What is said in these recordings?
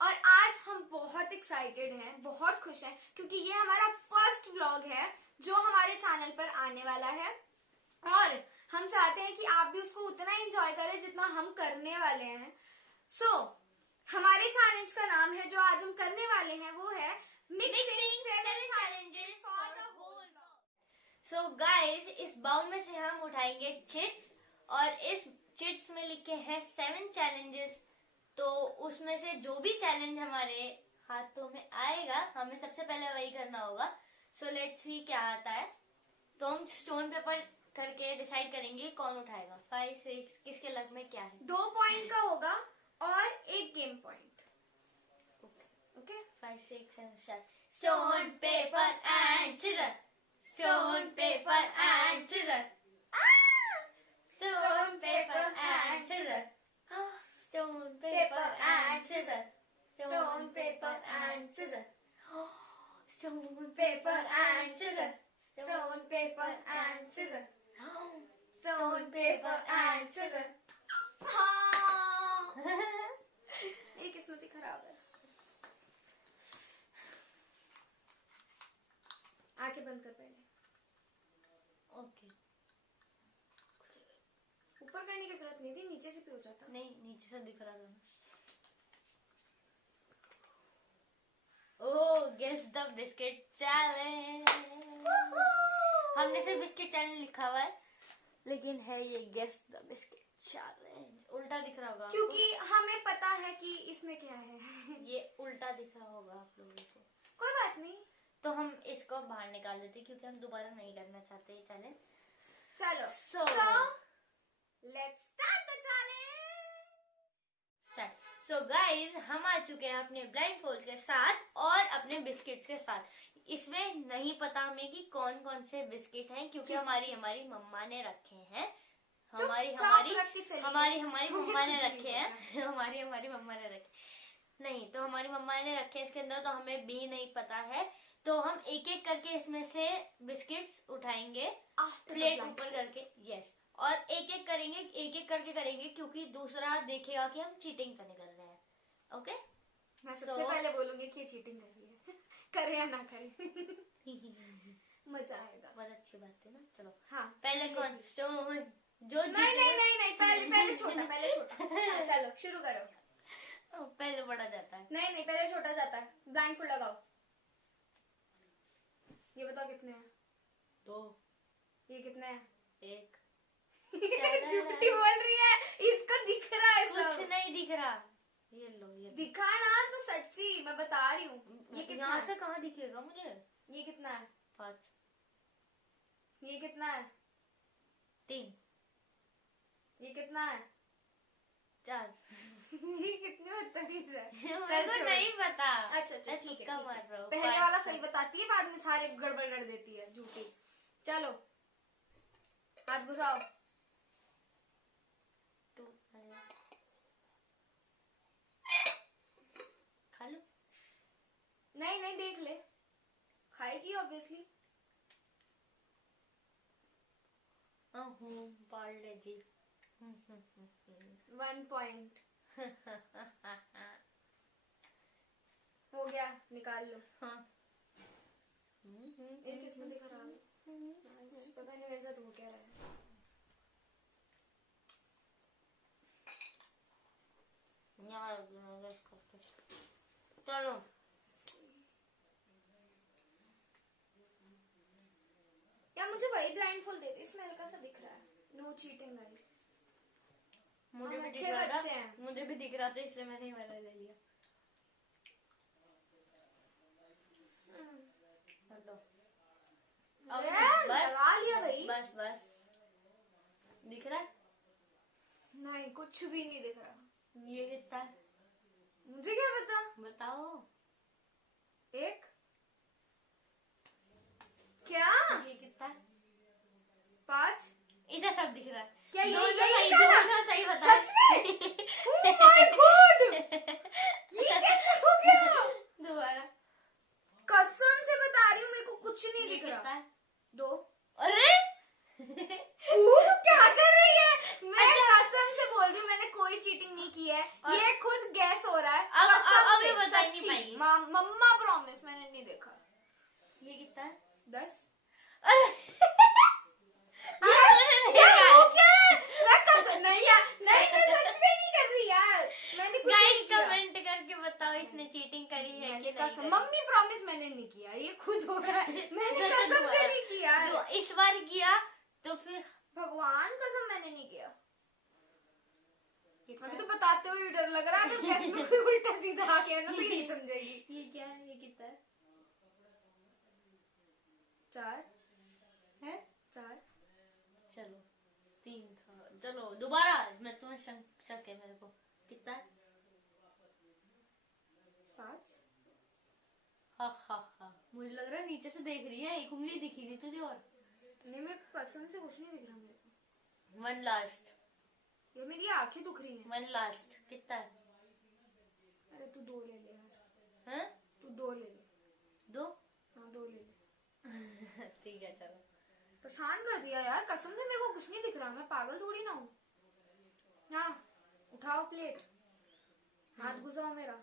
और आज हम बहुत एक्साइटेड हैं, बहुत खुश हैं क्योंकि ये हमारा फर्स्ट व्लॉग है जो हमारे चैनल पर आने वाला है और हम चाहते हैं कि आप भी उसको उतना एंजॉय करें जितना हम करने वाले हैं। सो हमारे चैलेंज का नाम है जो आज हम करने वाले हैं वो है mixing 7 challenges for the whole world। So guys, इस बाउल में से हम उठाएंगे चिट्स और इस चिट्स में लिखे हैं 7 चैलेंजेस। तो उसमें से जो भी चैलेंज हमारे हाथों में आएगा हमें सबसे पहले वही करना होगा। सो लेट्स सी क्या आता है। तो हम स्टोन पेपर करके डिसाइड करेंगे कौन उठाएगा। 5 6 किसके लग में क्या है। 2 पॉइंट का होगा और 1 game point. Okay 5 6 7 start. Stone paper and seizure, stone paper and seizure, stone paper and seizure, stone paper and seizure, stone paper and seizure, stone paper and seizure, stone paper and seizure, stone paper and seizure. मेरी किस्मत ही खराब है। आंखें बंद कर पहले। Okay. ऊपर करने की जरूरत नहीं थी, नीचे से भी हो जाता। नहीं, नीचे से दिख रहा था। ओह, गेस द बिस्किट चैलेंज। हमने सिर्फ बिस्किट चैलेंज लिखा हुआ है लेकिन है ये गेस द बिस्किट चैलेंज। उल्टा दिख रहा होगा क्योंकि हमें पता है कि इसमें क्या है। ये उल्टा दिख रहा होगा आप लोगों को। कोई बात नहीं, तो हम इसको बाहर निकाल देते क्योंकि हम दोबारा नहीं करना चाहते ये चैलेंज। चलो let's start the challenge. So guys, हम आ चुके हैं अपने ब्लाइंड फोल्ड के साथ और अपने बिस्किट्स के साथ। इसमें नहीं पता हमें कि कौन कौन से बिस्किट हैं क्योंकि हमारी मम्मा ने रखे हैं। हमारी मम्मा ने रखे हैं। हमारी मम्मा ने रखे नहीं, तो हमारी मम्मा ने रखे इसके अंदर, तो हमें भी नहीं पता है। तो हम एक एक करके इसमें से बिस्किट्स उठाएंगे प्लेट ऊपर करके। यस, और एक एक करके करेंगे क्योंकि दूसरा देखेगा कि हम चीटिंग तो नहीं कर रहे हैं। ओके, मैं सबसे पहले बोलूंगी कि ये चीटिंग कर रही है। करे या ना करे मजा आएगा। बहुत अच्छी बात है ना। चलो हाँ, पहले कौन स्टोन जो नहीं पहले छोटा हाँ, चलो शुरू करो। पहले बड़ा जाता है। नहीं पहले छोटा जाता है। ब्लाइंड फुल लगाओ। ये बताओ कितने हैं? 2। ये कितने हैं? 1। झूठी बोल रही है, इसको दिख रहा है सब। कुछ नहीं दिख रहा। ये लो, ये दिखा ना तो सच्ची मैं बता रही हूँ। ये कितना यहाँ से कहाँ दिखेगा मुझे? ये कितना है? 5। ये कितना है? 3। ये कितना है? 4। ये कितनी बदतमीज है। चल नहीं पता। अच्छा ठीक है। पहले वाला सही बताती है, बाद में सारे गड़बड़ कर देती है, झूठी। चलो हाथ घुसाओ। 2 खा लो। नहीं देख ले, खाएगी ऑब्वियसली। पार्ले जी। 1 पॉइंट हो गया, निकाल लो। हाँ। मेरी किस्मत ही खराब है, पता नहीं मेरे साथ हो क्या रहा है। चलो या मुझे वही ब्लाइंड फुल दे दे, इसमें हल्का सा दिख रहा है। No cheating guys. मुझे भी अच्छे बच्चे हैं। मुझे भी दिख रहा था इसलिए मैंने ही वाला ले लिया। अब लगा लिया भाई। बस दिख रहा है? नहीं, कुछ भी नहीं दिख रहा। ये कितना है? मुझे क्या पता, बताओ। 1 क्या? ये कितना है? 5। इसे सब दिख रहा है। क्या ये दोनों सही बता। सच में? Oh my God! ये कैसे हो गया? दोबारा कसम से बता रही हूँ, मेरे को कुछ नहीं दिख रहा। 2। अरे तू क्या कर रही है? मैं कसम से बोल रही हूँ, मैंने कोई चीटिंग नहीं की है। 10। नहीं यार, नहीं मैं सच में नहीं कर रही यार, मैंने कुछ नहीं किया। कमेंट करके बताओ इसने चीटिंग करी है कि नहीं कसम, करी। मम्मी प्रॉमिस मैंने नहीं किया, ये खुद हो रहा है, मैंने कसम से नहीं किया। तो इस बार किया तो फिर भगवान कसम मैंने नहीं किया। अभी तो बताते हुए डर लग रहा है, अगर गैस में कोई उल्टा सीधा आ गया ना तो ये नहीं समझेगी। ये क्या है, ये कितना है? 4 है 4। चलो 3 था। चलो दोबारा, मैं तुम्हें शक है मेरे को। कितना है? 5। हा मुझे लग रहा है नीचे से देख रही है, एक उंगली दिखी नहीं तुझे और। नहीं, मैं पसंद से कुछ नहीं दिख रहा मेरे को। One last. ये मेरी आंखें दुख रही हैं। वन लास्ट कितना है? अरे तू 2 ले ले यार। हैं? तू 2 ले ले। 2? हाँ 2 ले ले। ठीक है चलो। परेशान कर दिया यार, कसम से मेरे को कुछ नहीं दिख रहा, मैं पागल थोड़ी ना हूँ। हाँ उठाओ प्लेट, हाथ घुसाओ मेरा।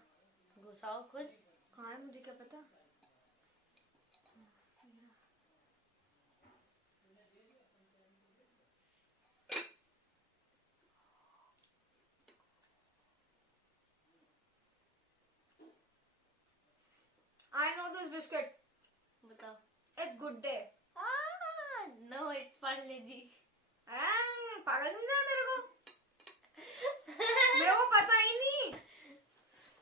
घुसाओ खुद। कहाँ है मुझे क्या पता। I know this biscuit. बताओ। It's good day. No it's Parle G. पागल समझा मेरे को। मेरे को पता ही नहीं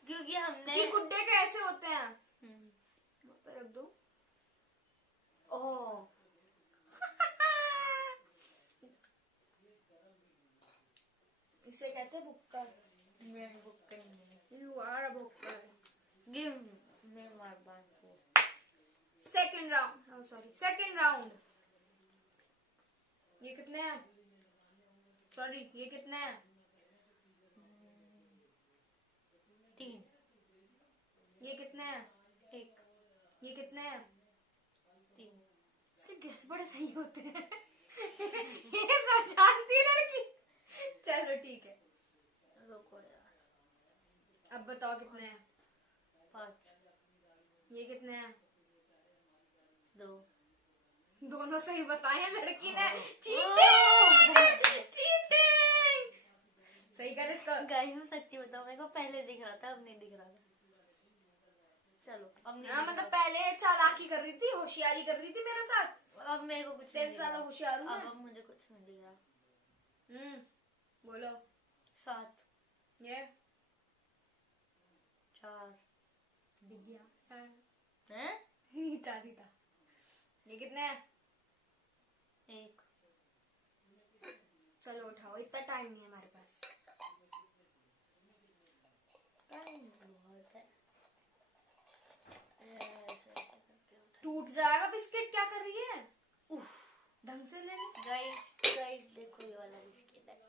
क्योंकि हमने कि गुड डे कैसे होते हैं। हम्म। वहाँ पे रख दो। ओह इसे कहते हैं बुक्कर। मैं बुक करेंगे। You are a booker. Give me my bank. Second round, oh sorry second round. ये कितने हैं? सॉरी ये कितने हैं? 3। ये कितने हैं? 1। ये कितने हैं? 3। इसके गैस बड़े सही होते हैं। ये सब जानती है लड़की। चलो ठीक है, रुको यार। अब बताओ कितने हैं? 5। ये कितने हैं? 2। दोनों सही बताए हैं लड़की ने। चीटिंग। चीटिंग। सही कर इसका। गाइस मैं सच्ची बताऊं, मेरे को पहले दिख रहा था, अब नहीं दिख रहा था। चलो अब नहीं हाँ दिख मतलब रहा। पहले चालाकी कर रही थी, होशियारी कर रही थी मेरे साथ। अब मेरे को कुछ नहीं तेरे दिख साथ रहा। होशियार हूँ मैं। अब मुझे कुछ नहीं दिख रहा। बोलो। 7। ये 4। दिख गया हैं? 4 ही था। ये कितने हैं? 1। चलो उठाओ, इतना टाइम नहीं है हमारे पास। टाइम बहुत है। ऐसे करके उठा। टूट जाएगा बिस्किट, क्या कर रही है? उफ। ढंग से ले ले। गाइस देखो ये वाला बिस्किट है।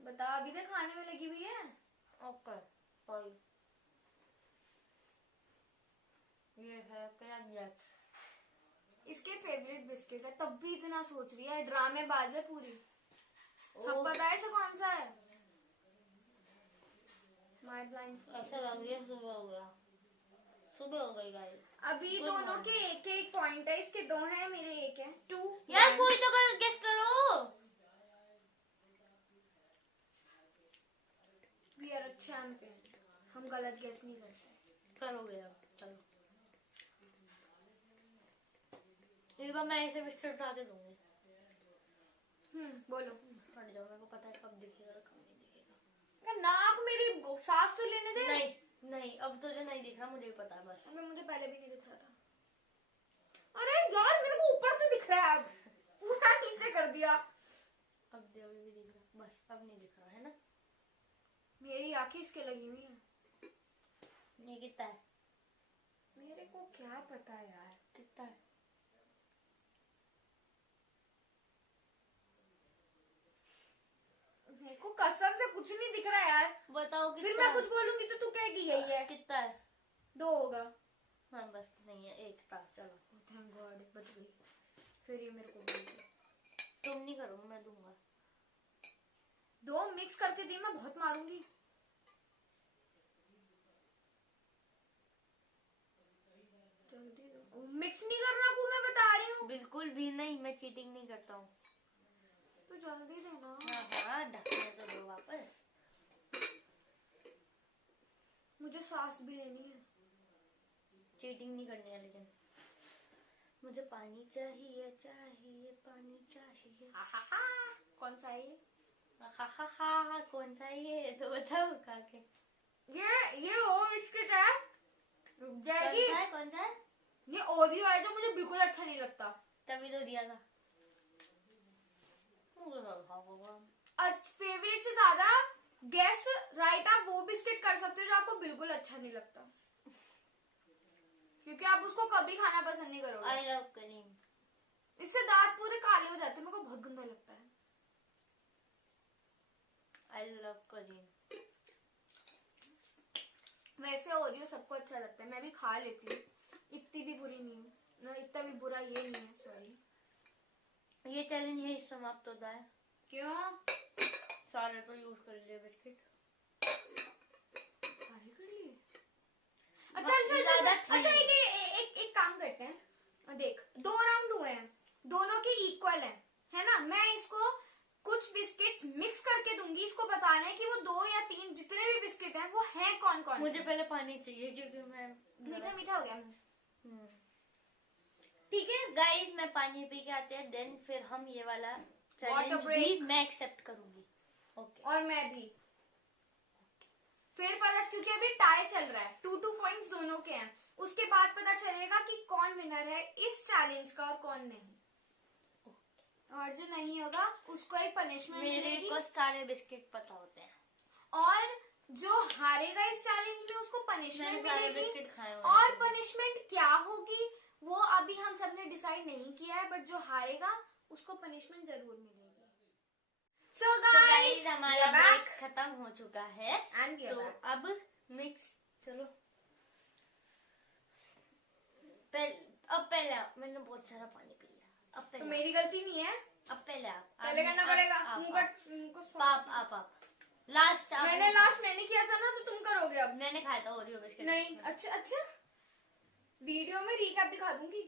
बता, अभी तक खाने में लगी हुई है। ओके 5। ये है क्रैक जैक्स। इसके फेवरेट बिस्किट है, तब भी इतना सोच रही है, ड्रामेबाज है पूरी। सब ओह। पता है इसे कौन सा है। My blind. ऐसा लग रहा है सुबह हो गया। सुबह हो गई गाइस। अभी Good दोनों morning. के एक एक पॉइंट है, इसके 2 हैं, मेरे 1 है। 2 यार कोई तो गेस करो। वी आर अ चैंपियन, हम गलत गेस नहीं करते। करोगे अब, चलो इस बार मैं ऐसे बिस्किट उठा के दूंगी। बोलो। हट जाओ, मेरे को पता है कब दिखेगा कब नहीं दिखेगा। क्या नाक मेरी सांस तो लेने दे। नहीं नहीं अब तुझे नहीं दिख रहा, मुझे भी पता है बस। अबे मुझे पहले भी नहीं दिख रहा था। अरे यार मेरे को ऊपर से दिख रहा है, अब पूरा नीचे कर दिया। अब भी दिख रहा, बस अब नहीं दिख रहा है ना। मेरी आंखें इसके लगी हुई हैं। ये कितना है? मेरे को क्या पता यार कितना है? मेरे को कसम से कुछ नहीं दिख रहा यार। बताओ कितना फिर मैं है? कुछ बोलूंगी तो तू कहेगी यही है। कितना है? 2 होगा। हाँ बस नहीं है, 1 था। चलो थैंक गॉड बच गई। फिर ये मेरे को बोल दिया। तुम नहीं करोगे, मैं दूंगा। दो मिक्स करके दी, मैं बहुत मारूंगी। जल्दी दो, मिक्स नहीं करना को, मैं बता रही हूँ। बिल्कुल भी नहीं, मैं चीटिंग नहीं करता हूँ। तो जल्दी देना। हाँ, ढकने तो दो वापस। मुझे सांस भी लेनी है। चीटिंग नहीं करनी है, लेकिन मुझे पानी चाहिए, चाहिए पानी चाहिए। कौन सा है ये? हा, कौन सा ये तो बताओ खा के। ये वो बिस्किट है जैकी। कौन सा है? ये ओरियो है, जो मुझे बिल्कुल अच्छा नहीं लगता। तभी तो दिया था। फेवरेट से ज्यादा गेस राइट आप वो बिस्किट कर सकते हो जो आपको बिल्कुल अच्छा नहीं लगता, क्योंकि आप उसको कभी खाना पसंद नहीं करोगे। आई लव करीम। इससे दांत पूरे काले हो जाते हैं, मेरे को बहुत गंदा लगता है। आई लव करीम। वैसे ओरियो सबको अच्छा लगता है, मैं भी खा लेती हूँ, इतनी भी बुरी नहीं हूँ ना, इतना भी बुरा ये नहीं है। सॉरी, ये चैलेंज यही समाप्त होता है। क्यों? सारे तो यूज कर लिए बिस्किट। सारे कर लिए। अच्छा एक काम करते हैं। देख, 2 राउंड हुए हैं, दोनों के इक्वल है ना। मैं इसको कुछ बिस्किट्स मिक्स करके दूंगी, इसको बताना है कि वो 2 या 3 जितने भी बिस्किट हैं वो हैं कौन कौन। मुझे पहले पानी चाहिए, क्योंकि मैं मीठा मीठा हो गया। ठीक है गाइस, मैं पानी पी के आते हैं, देन फिर हम ये वाला Water चैलेंज break. भी मैं एक्सेप्ट करूंगी। ओके। और मैं भी फिर पता, क्योंकि अभी टाई चल रहा है, 2 पॉइंट्स दोनों के हैं, उसके बाद पता चलेगा कि कौन विनर है इस चैलेंज का और कौन नहीं। और जो नहीं होगा उसको एक पनिशमेंट मेरे मिलेगी। को सारे बिस्किट पता होते हैं, और जो हारेगा इस चैलेंज में उसको पनिशमेंट मैंने सारे मिलेगी। बिस्किट खाए हुए और हैं। पनिशमेंट क्या होगी वो अभी हम सबने डिसाइड नहीं किया है, बट जो हारेगा उसको पनिशमेंट जरूर मिलेगी। So guys, हमारा ब्रेक खत्म हो चुका है, तो अब मिक्स। चलो पहले मैंने बहुत सारा पानी पी लिया। अब तो मेरी गलती नहीं है, अब पहले आप पहले करना पड़ेगा। आप लास्ट। मैंने किया था ना, तो तुम करोगे अब। मैंने खाया था ओरियो बिस्किट। नहीं, अच्छा वीडियो में रिकैप दिखा दूंगी,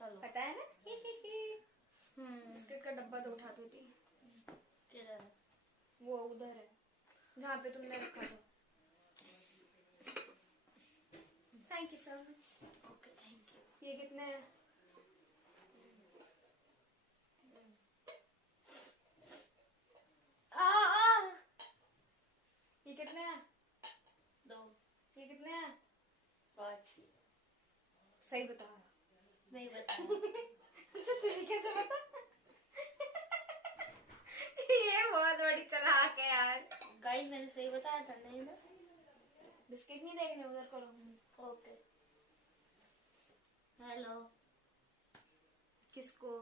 चलो पता है ना। बिस्किट का डब्बा तो उठा दो थी, किधर है? वो उधर है जहाँ पे तुमने रखा था। Thank you so much. Okay, thank you. ये कितने हैं? ये कितने हैं? 2। ये कितने हैं? 5। सही बता रहा। नहीं बता। अच्छा, तुझे कैसे पता? ये बहुत बड़ी चालाक है यार। गाइस, मैंने सही बताया था, नहीं ना? बिस्किट नहीं देखने, उधर करो। ओके। हेलो। किसको?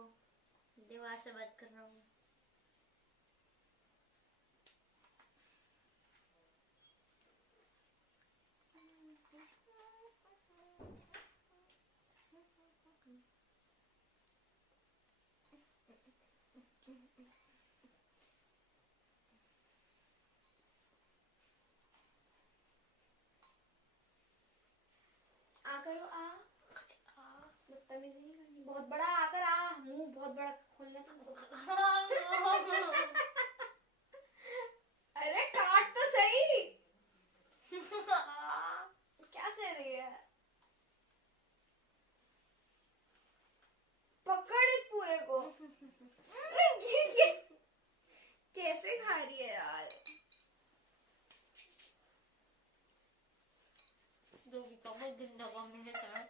दीवार से बात कर रहा हूँ। आ करो, आ बदतमीजी नहीं करनी। बहुत बड़ा आकर आ, मुंह बहुत बड़ा खोलना। अरे काट तो सही। क्या कर रही है? पकड़ इस पूरे को। ये कैसे खा रही है यार? जो भी बहुत गंदा कॉम्बिनेशन है।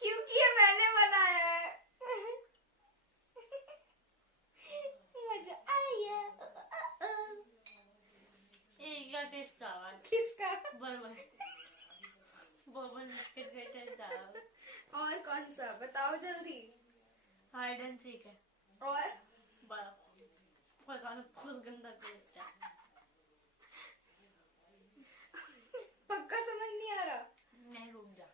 क्योंकि ये मैंने बनाया है। मजा आया। क्या टेस्ट था? किसका? बर्बन बिस्किट का टेस्ट था। और कौन सा बताओ जल्दी। हाइड एंड सीक है। और पता नहीं, बहुत गंदा टेस्ट है। पक्का समझ नहीं आ रहा? नहीं, रुक जा।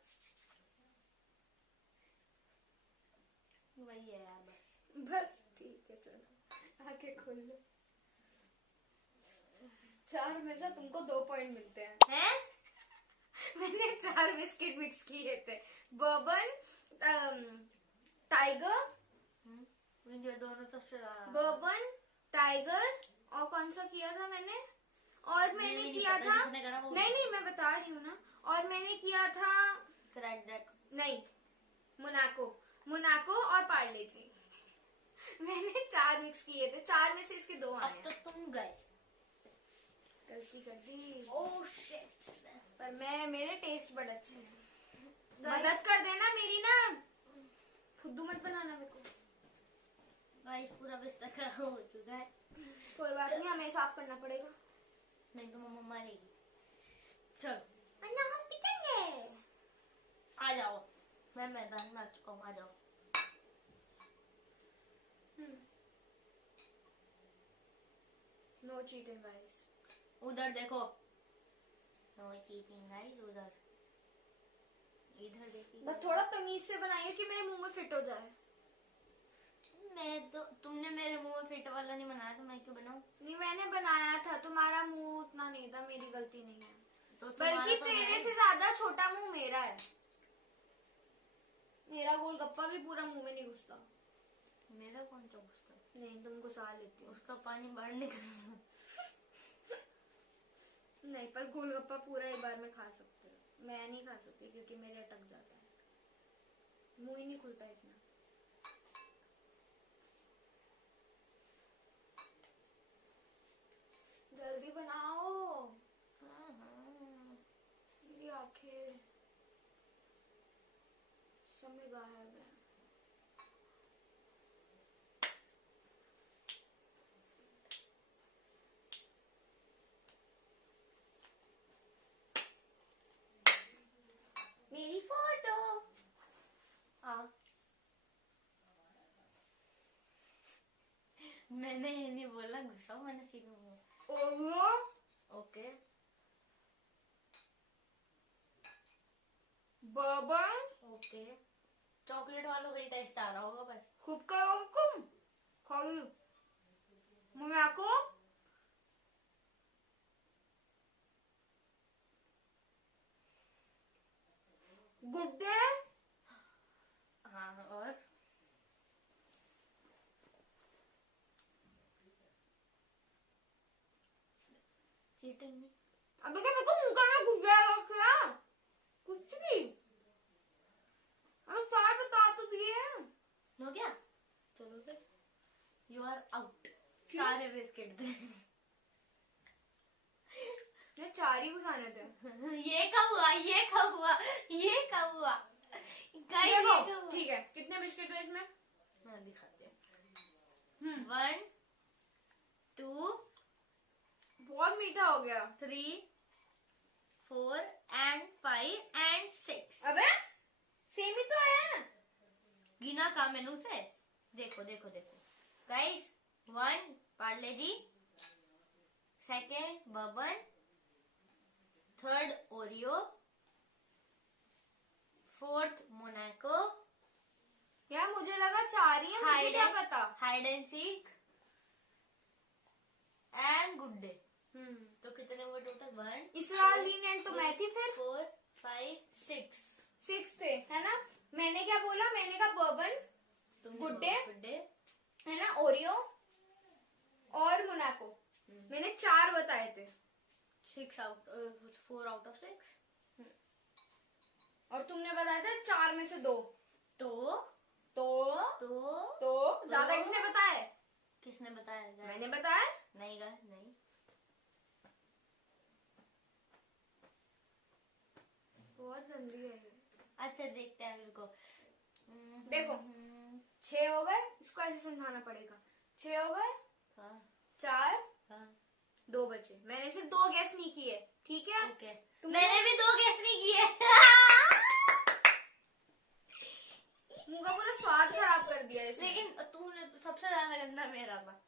वही है यार, बस बस ठीक है, आंखें खोल लो। 4 में से तुमको 2 पॉइंट मिलते हैं। हैं? मैंने 4 बिस्किट मिक्स किए थे, बर्बन, टाइगर, मुझे दोनों सबसे ज्यादा बर्बन, टाइगर, और कौन सा किया था मैंने, और मैंने नहीं किया पता, था, जिसने करा वो नहीं मैं बता रही हूँ ना, और मैंने किया था क्रैक जैक। नहीं मोनाको और पार्ले जी। मैंने 4 मिक्स किए थे, 4 में से इसके 2 आए अब तो हैं। तुम गए। गलती कर दी। Oh shit. पर मेरे टेस्ट बड़े अच्छे हैं। मदद कर देना मेरी ना, फुद्दू मत बनाना मेरे को। गाइस पूरा बिस्तर खराब हो चुका है। कोई बात नहीं, हमें साफ करना पड़ेगा, नहीं तो मम्मा मारेगी। चलो वरना हम पिटेंगे। आ जाओ, मैं मैदान में आ चुका हूँ, आ जाओ। No cheating guys. उधर देखो, नो चीटिंग गाइस, उधर इधर देखिए। बस थोड़ा तमीज से बनाइए कि मेरे मुंह में फिट हो जाए। मैं तो, तुमने मेरे मुंह में फिट वाला नहीं बनाया तो मैं क्यों बनाऊं? नहीं मैंने बनाया था, तुम्हारा मुंह उतना नहीं था, मेरी गलती नहीं है। तो तुम्हारा बल्कि तो तेरे है। से ज्यादा छोटा मुंह मेरा है। मेरा गोलगप्पा भी पूरा मुंह में नहीं घुसता। मेरा कौन सा घुसता है? नहीं तुम घुसा लेती हो। उसका पानी बाहर निकल। नहीं पर गोलगप्पा पूरा एक बार में खा सकते हो, मैं नहीं खा सकती क्योंकि मेरे अटक जाता है, मुंह ही नहीं खुलता इतना। जल्दी बनाओ। मेरी आंखें समय गायब है। मेरी फोटो। मैंने ये नहीं बोला घुसाओ, मैंने सीधे मुंह। ओहो ओके। बर्बन। ओके, चॉकलेट वालों का ही टेस्ट आ रहा होगा बस। खूब करो तुम खाली। मोनाको, गुड डे, हाँ और चीटिंग नहीं। अबे क्या मेरे को मुंह का ना घुस जाएगा क्या? कुछ भी। अरे सारे बता तो दिए। हो गया, चलो फिर यू आर आउट। सारे बिस्किट दे। ये 4 ही घुसाने थे। ये कब हुआ, ये कब हुआ, ये कब हुआ? गाइस ये देखो कब हुआ? ठीक है, कितने बिस्किट है इसमें? मैं दिखाते हैं। 1 2 बहुत मीठा हो गया। 3 4 and 5 and 6। अबे सेम ही तो है। गिना का मेनू से देखो देखो देखो गाइस। 1 पार्ले जी, 2nd bourbon, 3rd Oreo, 4th Monaco, यार मुझे लगा 4 ही है, मुझे क्या पता। Hide and seek and good day. तो कितने हुए टोटल? 1 इस साल लीनियंट तो मैं थी फिर। 4 5 6 6 थे है ना। मैंने क्या बोला, मैंने कहा बर्बन, गुड डे है ना, ओरियो और मोनाको। मैंने 4 बताए थे। 4 out of 6। और तुमने बताया था 4 में से 2। तो ज्यादा किसने बताया? किसने बताया? मैंने बताया। नहीं गाइस नहीं। बहुत गंदी है ये। अच्छा देखते हैं इनको। देखो 6 हो गए, इसको ऐसे समझाना पड़ेगा। 6 हो गए, हाँ 4, हाँ 2 बचे। मैंने सिर्फ 2 गैस नहीं किए, ठीक है? ओके। तुमने मैंने भी 2 गेस नहीं किए। मुंह का पूरा स्वाद खराब कर दिया इसने। लेकिन तूने तो सबसे ज्यादा गंदा मेरा था।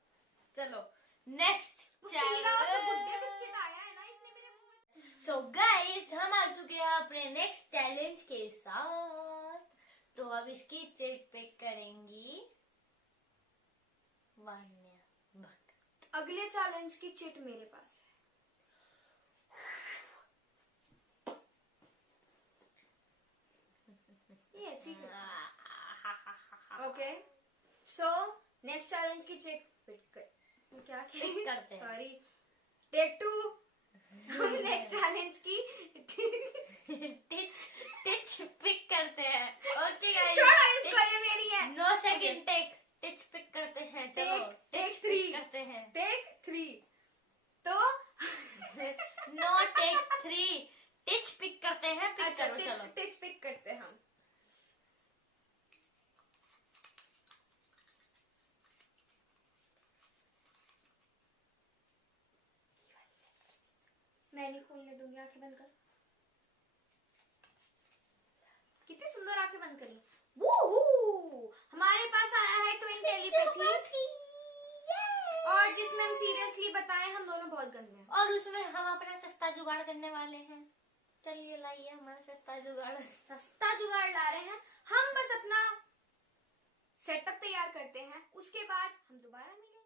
चलो नेक्स्ट पीला जो गुड्डे बिस्किट आया है ना, इसने मेरे मुंह में। सो गाइस हम आ चुके हैं अपने नेक्स्ट चैलेंज के साथ। तो अब इसकी चिट पिक करेंगी वान्या। अगले चैलेंज की चिट मेरे पास है। ये ऐसी ओके, सो नेक्स्ट चैलेंज की चिट क्या Pick करते हैं। Sorry, take 2। हम नेक्स्ट चैलेंज की टिच पिक करते हैं। ओके गाइस, छोड़ो इसको, ये मेरी है। नो सेकंड टेक, टिच पिक करते हैं। चलो टेक टिच 3 पिक करते हैं। टेक 3 तो नो टेक 3, टिच पिक करते हैं। पिक अच्छा, करो चलो। टिच पिक करते हैं हम। मैं नहीं खोलने दूंगी, आंखें बंद कर। कितनी सुंदर आंखें बंद करी। वूहू! हमारे पास आया है ट्विन टेलीपैथी, और जिसमें हम सीरियसली बताएं हम दोनों बहुत गंदे हैं। और उसमें हम अपना सस्ता जुगाड़ करने वाले हैं। चलिए लाइए हमारा सस्ता जुगाड़। सस्ता जुगाड़ ला रहे हैं हम, बस अपना सेटअप तैयार करते हैं, उसके बाद हम दोबारा मिलेंगे।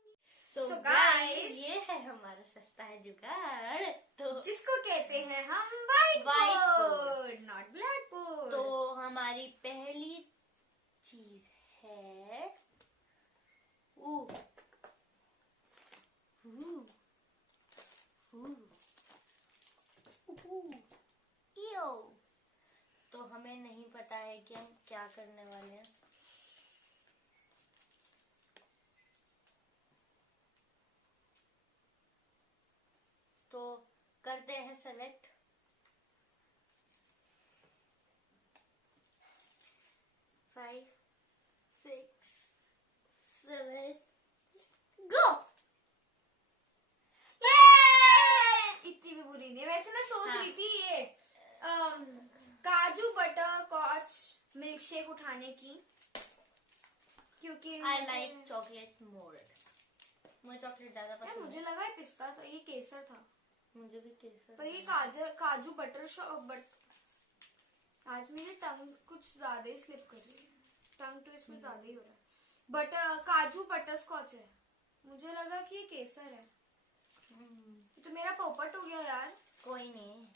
So So guys, guys, ये है हमारा सस्ता है जुगाड़। तो जिसको कहते हैं हम white board, not black board. तो हमारी पहली चीज है यो। तो हमें नहीं पता है कि हम क्या करने वाले हैं। तो करते हैं सेलेक्ट। 5, 6, 7 गो। इतनी भी बुरी नहीं। वैसे मैं सोच हाँ। रही थी ये काजू बटर कॉच मिल्क शेक उठाने की, क्योंकि आई लाइक चॉकलेट मोर। मुझे चॉकलेट ज्यादा यार, पसंद मुझे है। लगा ये पिस्ता था, ये केसर था, मुझे भी केसर पर ये पसंद काजू बटर बट आज मेरी टंग कुछ ज्यादा ही स्लिप कर रही है। टंग ट्विस्ट कुछ ज्यादा ही हो रहा है। बट काजू बटर स्कॉच है, मुझे लगा कि ये केसर है। है। तो मेरा पोपट हो गया यार, कोई नहीं,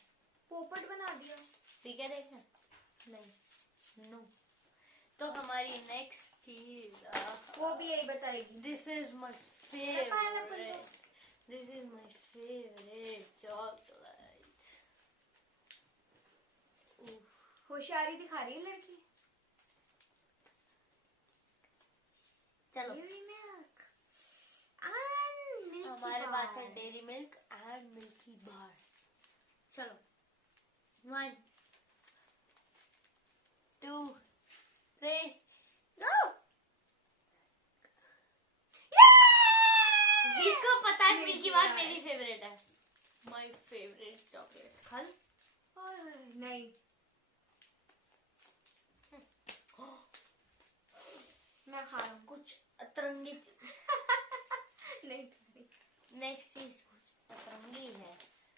पोपट बना दिया। ठीक है देखना। नहीं, नो। तो हमारी नेक्स्ट चीज वो भी यही बताएगी। This is my pineapple favourite. This is my favourite chocolate. होशियारी दिखा रही है लड़की। चलो डेयरी मिल्क एंड मिल्की हमारे पास है बार। डेयरी मिल्क एंड मिल्की बार। चलो 1, 2, 3 गो। इसको पता है मिल्की मिल्की बार बार। मेरी फेवरेट है। My favourite chocolate. खल नहीं, मैं खा रहा हूँ। कुछ अतरंगी। नहीं, नेक्स्ट चीज कुछ अतरंगी है,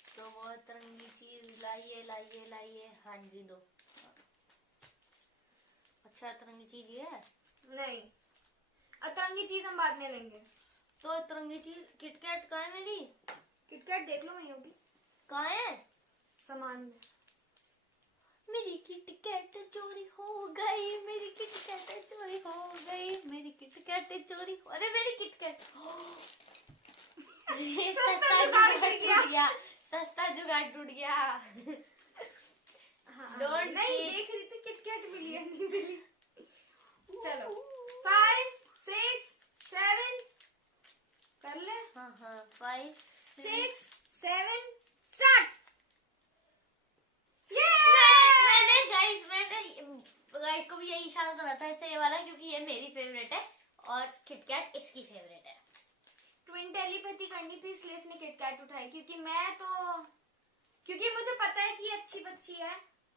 तो वो अतरंगी चीज लाइए लाइए लाइए। हाँ जी, दो। अच्छा अतरंगी चीज ये है। नहीं, अतरंगी चीज हम बाद में लेंगे। तो अतरंगी चीज किटकैट कहाँ है मेरी? किटकैट देख लो, वही होगी कहाँ है? सामान में। मेरी किटकैट चोरी हो गई, मेरी किटकैट चोरी हो गई, मेरी किटकैट चोरी हो। अरे मेरी किटकैट सस्ता जुगाड़ टूट गया। सस्ता जुगाड़ टूट गया। हाँ, Don't नहीं cheat. देख रही थी किटकैट मिली है, नहीं मिली। चलो 5, 6, 7 कर ले। हाँ हाँ 5, 6, 7 स्टार्ट। मैंने गाइस को भी यही इशारा करा था इससे, ये वाला, क्योंकि ये मेरी फेवरेट है और किटकैट इसकी फेवरेट है। ट्विन टेलीपैथी करनी थी, इसलिए इसने किटकैट उठाई, क्योंकि मुझे पता है कि ये अच्छी बच्ची है,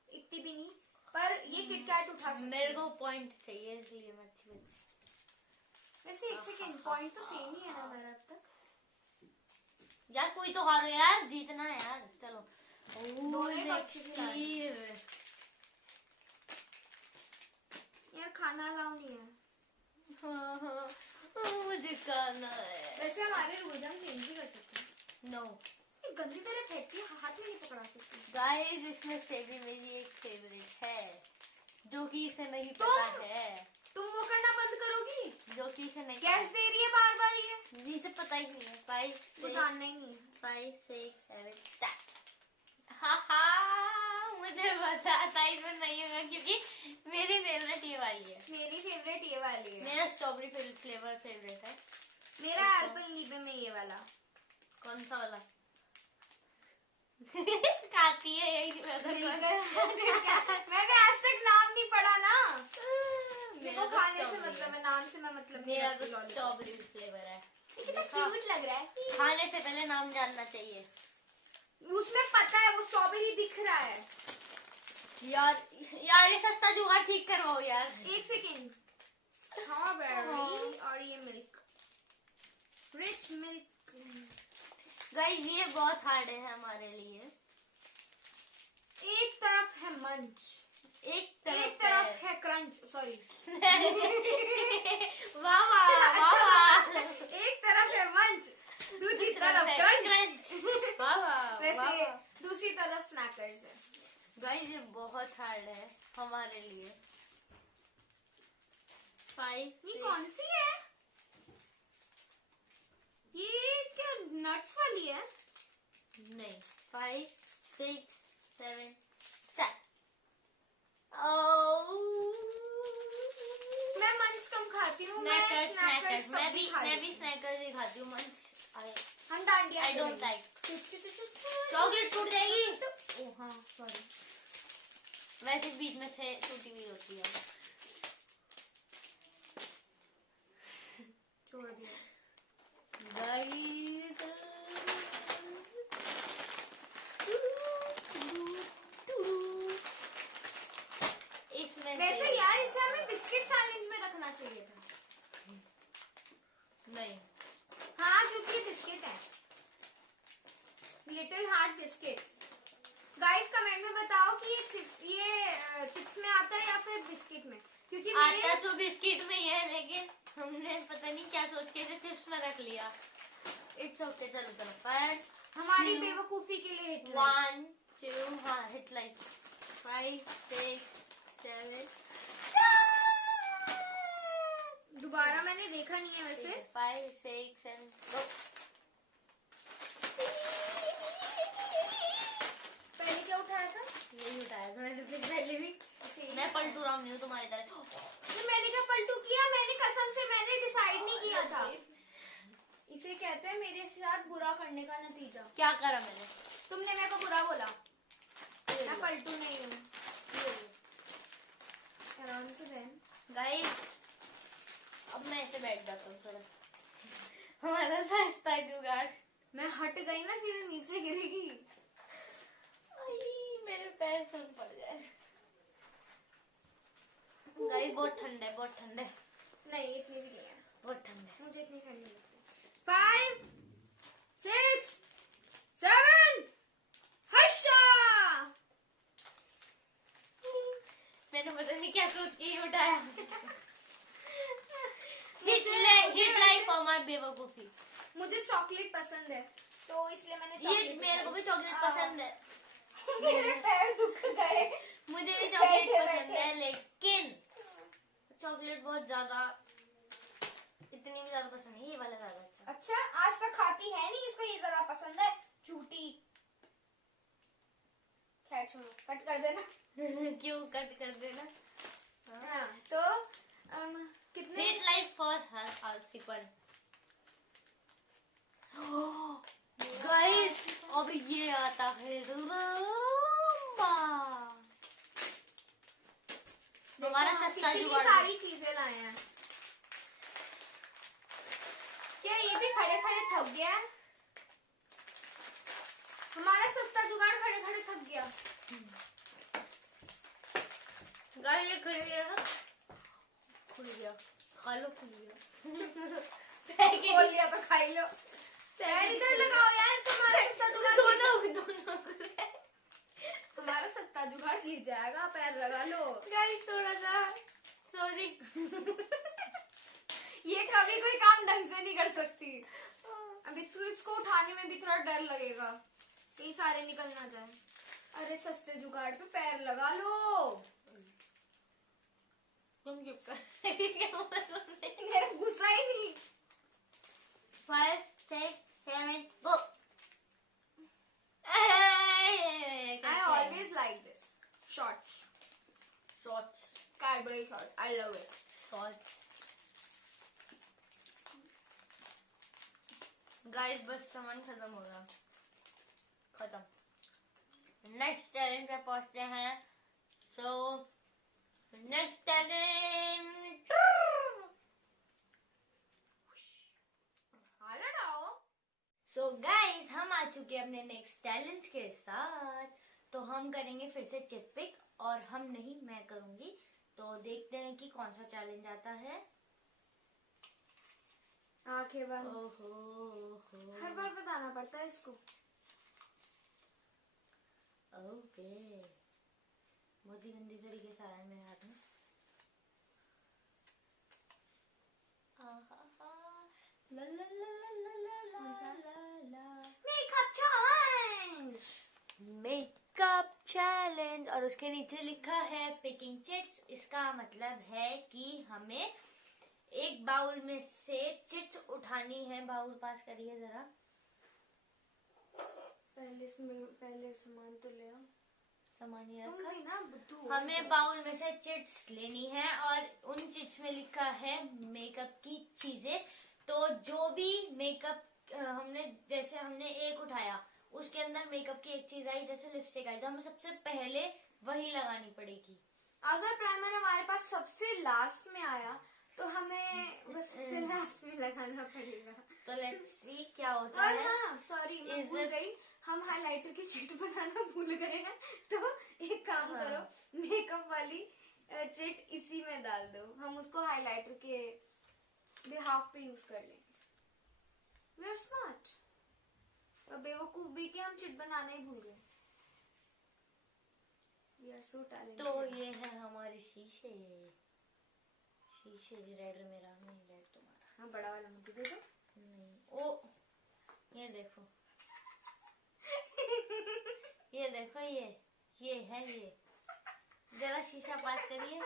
इतनी भी नहीं, पर ये किटकैट उठा सकती मेरे है। को पॉइंट चाहिए इसलिए मैं अच्छी बच्ची। वैसे एक सेकंड, पॉइंट तो सेम ही है ना हमारा अब तक। यार कोई तो हारो यार, जीतना है यार। चलो दोनों ही अच्छी खिला रही है। यार खाना अलाउ नहीं है। हाँ हाँ मुझे खाना है। वैसे हमारे रूल्स हम चेंज भी कर सकते हैं। नो ये गंदी तरह फेंकती है, हाथ में नहीं पकड़ा सकती। गाइस, इसमें से भी मेरी एक फेवरेट है जो कि इसे नहीं तुम- पता है। तुम वो करना बंद करोगी? जो कि इसे नहीं गैस दे रही है बार बार ये, पता। जिसे पता ही नहीं है। 5 वो 6 जानना ही नहीं है। 5 6 7 स्टार्ट। हाँ, मुझे पता था इसमें नहीं होगा क्योंकि मेरी फेवरेट ये वाली है। मेरी फेवरेट ये वाली है। मेरा स्ट्रॉबेरी फ्लेवर फेवरेट है। मेरा एल्पेनलीबे में ये वाला। कौन सा वाला? खाती है यही मैंने आज तक नाम नहीं पढ़ा ना। देखो मेरा तो खाने से strawberry मतलब है, नाम से मैं मतलब नहीं मेरा तो रखती lollipop। स्ट्रॉबेरी फ्लेवर है। ये कितना देखा? क्यूट लग रहा है। खाने से पहले नाम जानना चाहिए। उसमें पता है वो स्ट्रॉबेरी दिख रहा है। यार यार, ये सस्ता जुगाड़ ठीक करवाओ यार। एक सेकेंड। स्ट्रॉबेरी और ये मिल्क, रिच मिल्क। गाइस, ये बहुत हार्ड है हमारे लिए। एक तरफ है मंच, एक एक तरफ तरफ है क्रंच, सॉरी। वाह वाह वाह वाह। एक तरफ है मंच, दूसरी तरफ क्रंच। वाह वाह वैसे वाह। दूसरी तरफ स्नैकर्स है। गाइस, ये बहुत हार्ड है हमारे लिए। 5 ये कौन सी है? ये क्या नट्स वाली है? नहीं, 5 6 7 7। ओह, मैं मंच कम खाती हूँ। Snackers snackers. तब मैं भी खाती हूँ। स्नैकर्स ही खाती हूँ। मंच हम डांडिया आई डोंट खेलेंगे। लाइक। चॉकलेट चॉकलेट टूट जाएगी। ओ हाँ सॉरी। वैसे बीच में से टूटी हुई होती है। छोड़ दिया। गाइस, इसमें वैसे से- यार इसे हमें बिस्किट चैलेंज में रखना चाहिए था। नहीं, हाँ क्योंकि ये बिस्किट है, little heart biscuits. Guys comment में बताओ कि ये चिप्स में आता है या फिर बिस्किट में, क्योंकि आता मेरे तो बिस्किट में ही है लेकिन हमने पता नहीं क्या सोच के इसे चिप्स में रख लिया। इट्स ओके, चलो चलो। 5 हमारी बेवकूफी के लिए हिट 1 2 हाँ, हिट लाइक 5 6 7 दोबारा मैंने देखा नहीं है वैसे। 5 6 7 गो। पहले क्या उठाया था? यही उठाया था मैंने फिर पहले भी। मैं पलटू राम नहीं हूँ तुम्हारी तरह। तो मैंने क्या पलटू किया? मैंने कसम से मैंने डिसाइड नहीं किया था। इसे कहते हैं मेरे साथ बुरा करने का नतीजा। क्या करा मैंने? तुमने मेरे को बुरा बोला। मैं पलटू नहीं हूँ। आराम से बहन। गाइस, अब मैं ऐसे बैठ जाता हूँ थोड़ा। हमारा सस्ता जुगाड़। मैं हट गई ना सीधे नीचे गिरेगी। आई, मेरे पैर सन पड़ जाए। गाइस, बहुत ठंडा है, बहुत ठंडा है, नहीं इतनी भी नहीं है, बहुत ठंडा है। मुझे इतनी ठंडी नहीं लगती। 5 6 7 हर्षा। मैंने पता नहीं क्या सोच के ही उठाया। मुझे लाइक फॉर माय बेवकूफी। मुझे चॉकलेट पसंद है तो इसलिए मैंने ये चॉकलेट मेरे को भी चॉकलेट हाँ। पसंद है। मेरे पैर दुख गए। मुझे भी चॉकलेट बैठे पसंद बैठे। है लेकिन चॉकलेट बहुत ज्यादा, इतनी भी ज्यादा पसंद नहीं। ये वाला ज्यादा अच्छा। अच्छा आज तक खाती है नहीं, इसको ये ज्यादा पसंद है। झूठी। खैर छोड़ो, कट कर देना। क्यों कट कर देना? हाँ तो कितने? हिट लाइक फॉर हर आलसीपन। गाइस, अब ये आता है हमारा देखो, सस्ता कितनी जुगाड़। सारी चीजें लाए हैं। क्या ये भी खड़े खड़े थक गया है? हमारा सस्ता जुगाड़ खड़े खड़े थक गया। गाइस, ये खुल गया ना, खुल गया, खा लो, खुल गया। खोल लिया तो खाई लो। पैर इधर लगाओ यार, तुम्हारा सस्ता जुगाड़ दोनों खुले। हमारा सस्ता जुगाड़ गिर जाएगा, पैर लगा लो। गाइस, थोड़ा सा सॉरी। ये कभी कोई काम ढंग से नहीं कर सकती। अभी तो इसको उठाने में भी थोड़ा डर लगेगा, ये सारे निकल ना जाए। अरे सस्ते जुगाड़ पे पैर लगा लो। तुम चुप कर। मेरा गुस्सा ही नहीं। 5, 6, 7 गो। I always like this. Shorts. Cadbury shorts. I love it. Guys बस सामान खत्म हो गया, खत्म। नेक्स्ट चैलेंज पे पहुंचते हैं। सो नेक्स्ट चैलेंज, सो गाइस हम आ चुके हैं अपने नेक्स्ट चैलेंज के साथ। तो हम करेंगे फिर से चिट पिक, और हम नहीं, मैं करूंगी। तो देखते हैं कि कौन सा चैलेंज आता है। आंखें बंद। ओहो, हर बार बताना पड़ता है इसको। ओके, बहुत ही गंदी तरीके से आया मेरे हाथ में। ला ला ला ला ला ला ला। Makeup challenge. मेकअप चैलेंज, और उसके नीचे लिखा है पिकिंग चिट्स। इसका मतलब है कि हमें एक बाउल में से चिट्स उठानी है। बाउल पास करिए जरा। पहले सामान तो ले आओ। सामान ये तुम रखा। भी ना बुद्धू हो। हमें बाउल में से चिट्स लेनी है, और उन चिट्स में लिखा है मेकअप की चीजें। तो जो भी मेकअप हमने एक उठाया, उसके अंदर मेकअप की एक चीज आई, जैसे लिपस्टिक आई, तो हमें सबसे पहले वही लगानी पड़ेगी। अगर प्राइमर हमारे पास सबसे लास्ट में आया तो हमें वो सबसे लास्ट में लगाना पड़ेगा। तो लेट्स सी क्या होता और है। हाँ सॉरी, मैं भूल गई, हम हाइलाइटर की चिट बनाना भूल गए हैं। तो एक काम हाँ। करो, मेकअप वाली चिट इसी में डाल दो, हम उसको हाइलाइटर के बिहाफ पे यूज कर लेंगे। We are smart. और बेवकूफ भी कि हम चिट बनाना ही भूल गए। We are so talented. तो ये है हमारे शीशे। रेड मेरा, नहीं रेड तुम्हारा। हाँ, बड़ा वाला मुझे दे दो। नहीं, ओ ये देखो। ये देखो, ये है ये। जरा शीशा पास करिए।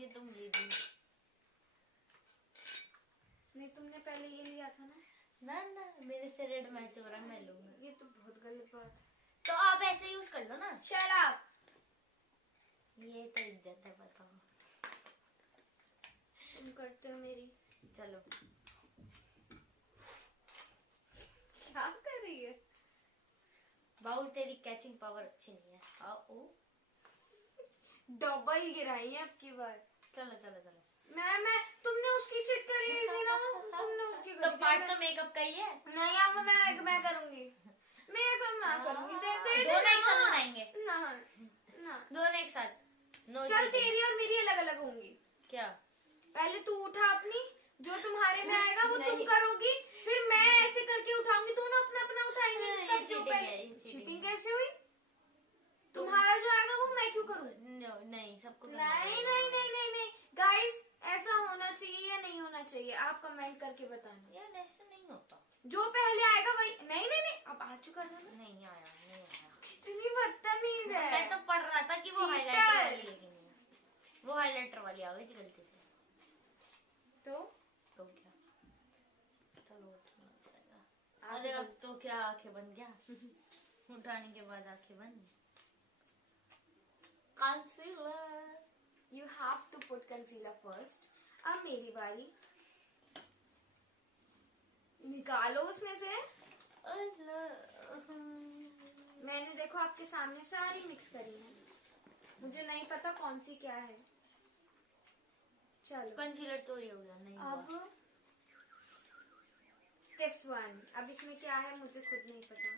ये तुम लीजिए। नहीं, तुमने पहले ये लिया था ना। ना, मेरे से रेड मैच हो रहा, मैं लूंगा। ये तो बहुत गलत बात है। तो आप ऐसे यूज कर लो ना। Shut up. ये तो इज्जत है, बताओ। तुम करते हो मेरी। चलो, क्या कर रही है? बाउल तेरी कैचिंग पावर अच्छी नहीं है। ओ डबल गिराई है अब की बार। चलो। मैं तुमने उसकी चिट करी थी ना, तुमने उसकी तो पार्ट तो मेकअप का ही है। नहीं, अब मैं करूंगी। मेकअप मैं करूंगी। दे दोनों एक साथ उठाएंगे। ना दोनों एक साथ। नो चल, cheating। तेरी और मेरी अलग अलग होंगी। क्या? पहले तू उठा अपनी, जो तुम्हारे में आएगा वो तुम नहीं। करोगी, फिर मैं ऐसे करके उठाऊंगी, दोनों अपना अपना उठाएंगे। नहीं, जिसका ये जो cheating है, पहले- ये cheating चीटिंग है। कैसे हुई? तुम्हारा जो आएगा वो मैं क्यों करूँ? नहीं, सबको नहीं गाइस, ऐसा होना चाहिए या नहीं होना चाहिए, आप कमेंट करके बताना। यार ऐसा नहीं होता। जो पहले आएगा वही। नहीं, अब आ चुका था ना। नहीं आया। कितनी बदतमीज है। मैं तो पढ़ रहा था कि वो Cheater। हाइलाइटर वाली, लेकिन वो हाइलाइटर वाली आ गई थी गलती से। तो क्या? चलो उठना पड़ेगा। अरे अब तो क्या आंखें बंद क्या? उठाने के बाद आंखें बंद। Concealer. You have to put concealer first. अब मेरी बारी। निकालो उसमें से। मैंने देखो आपके सामने सारी मिक्स करी है, मुझे नहीं पता कौन सी क्या है। चलो, कंसीलर तो ये हो गया। नहीं अब हुआ। this one। अब इसमें क्या है मुझे खुद नहीं पता।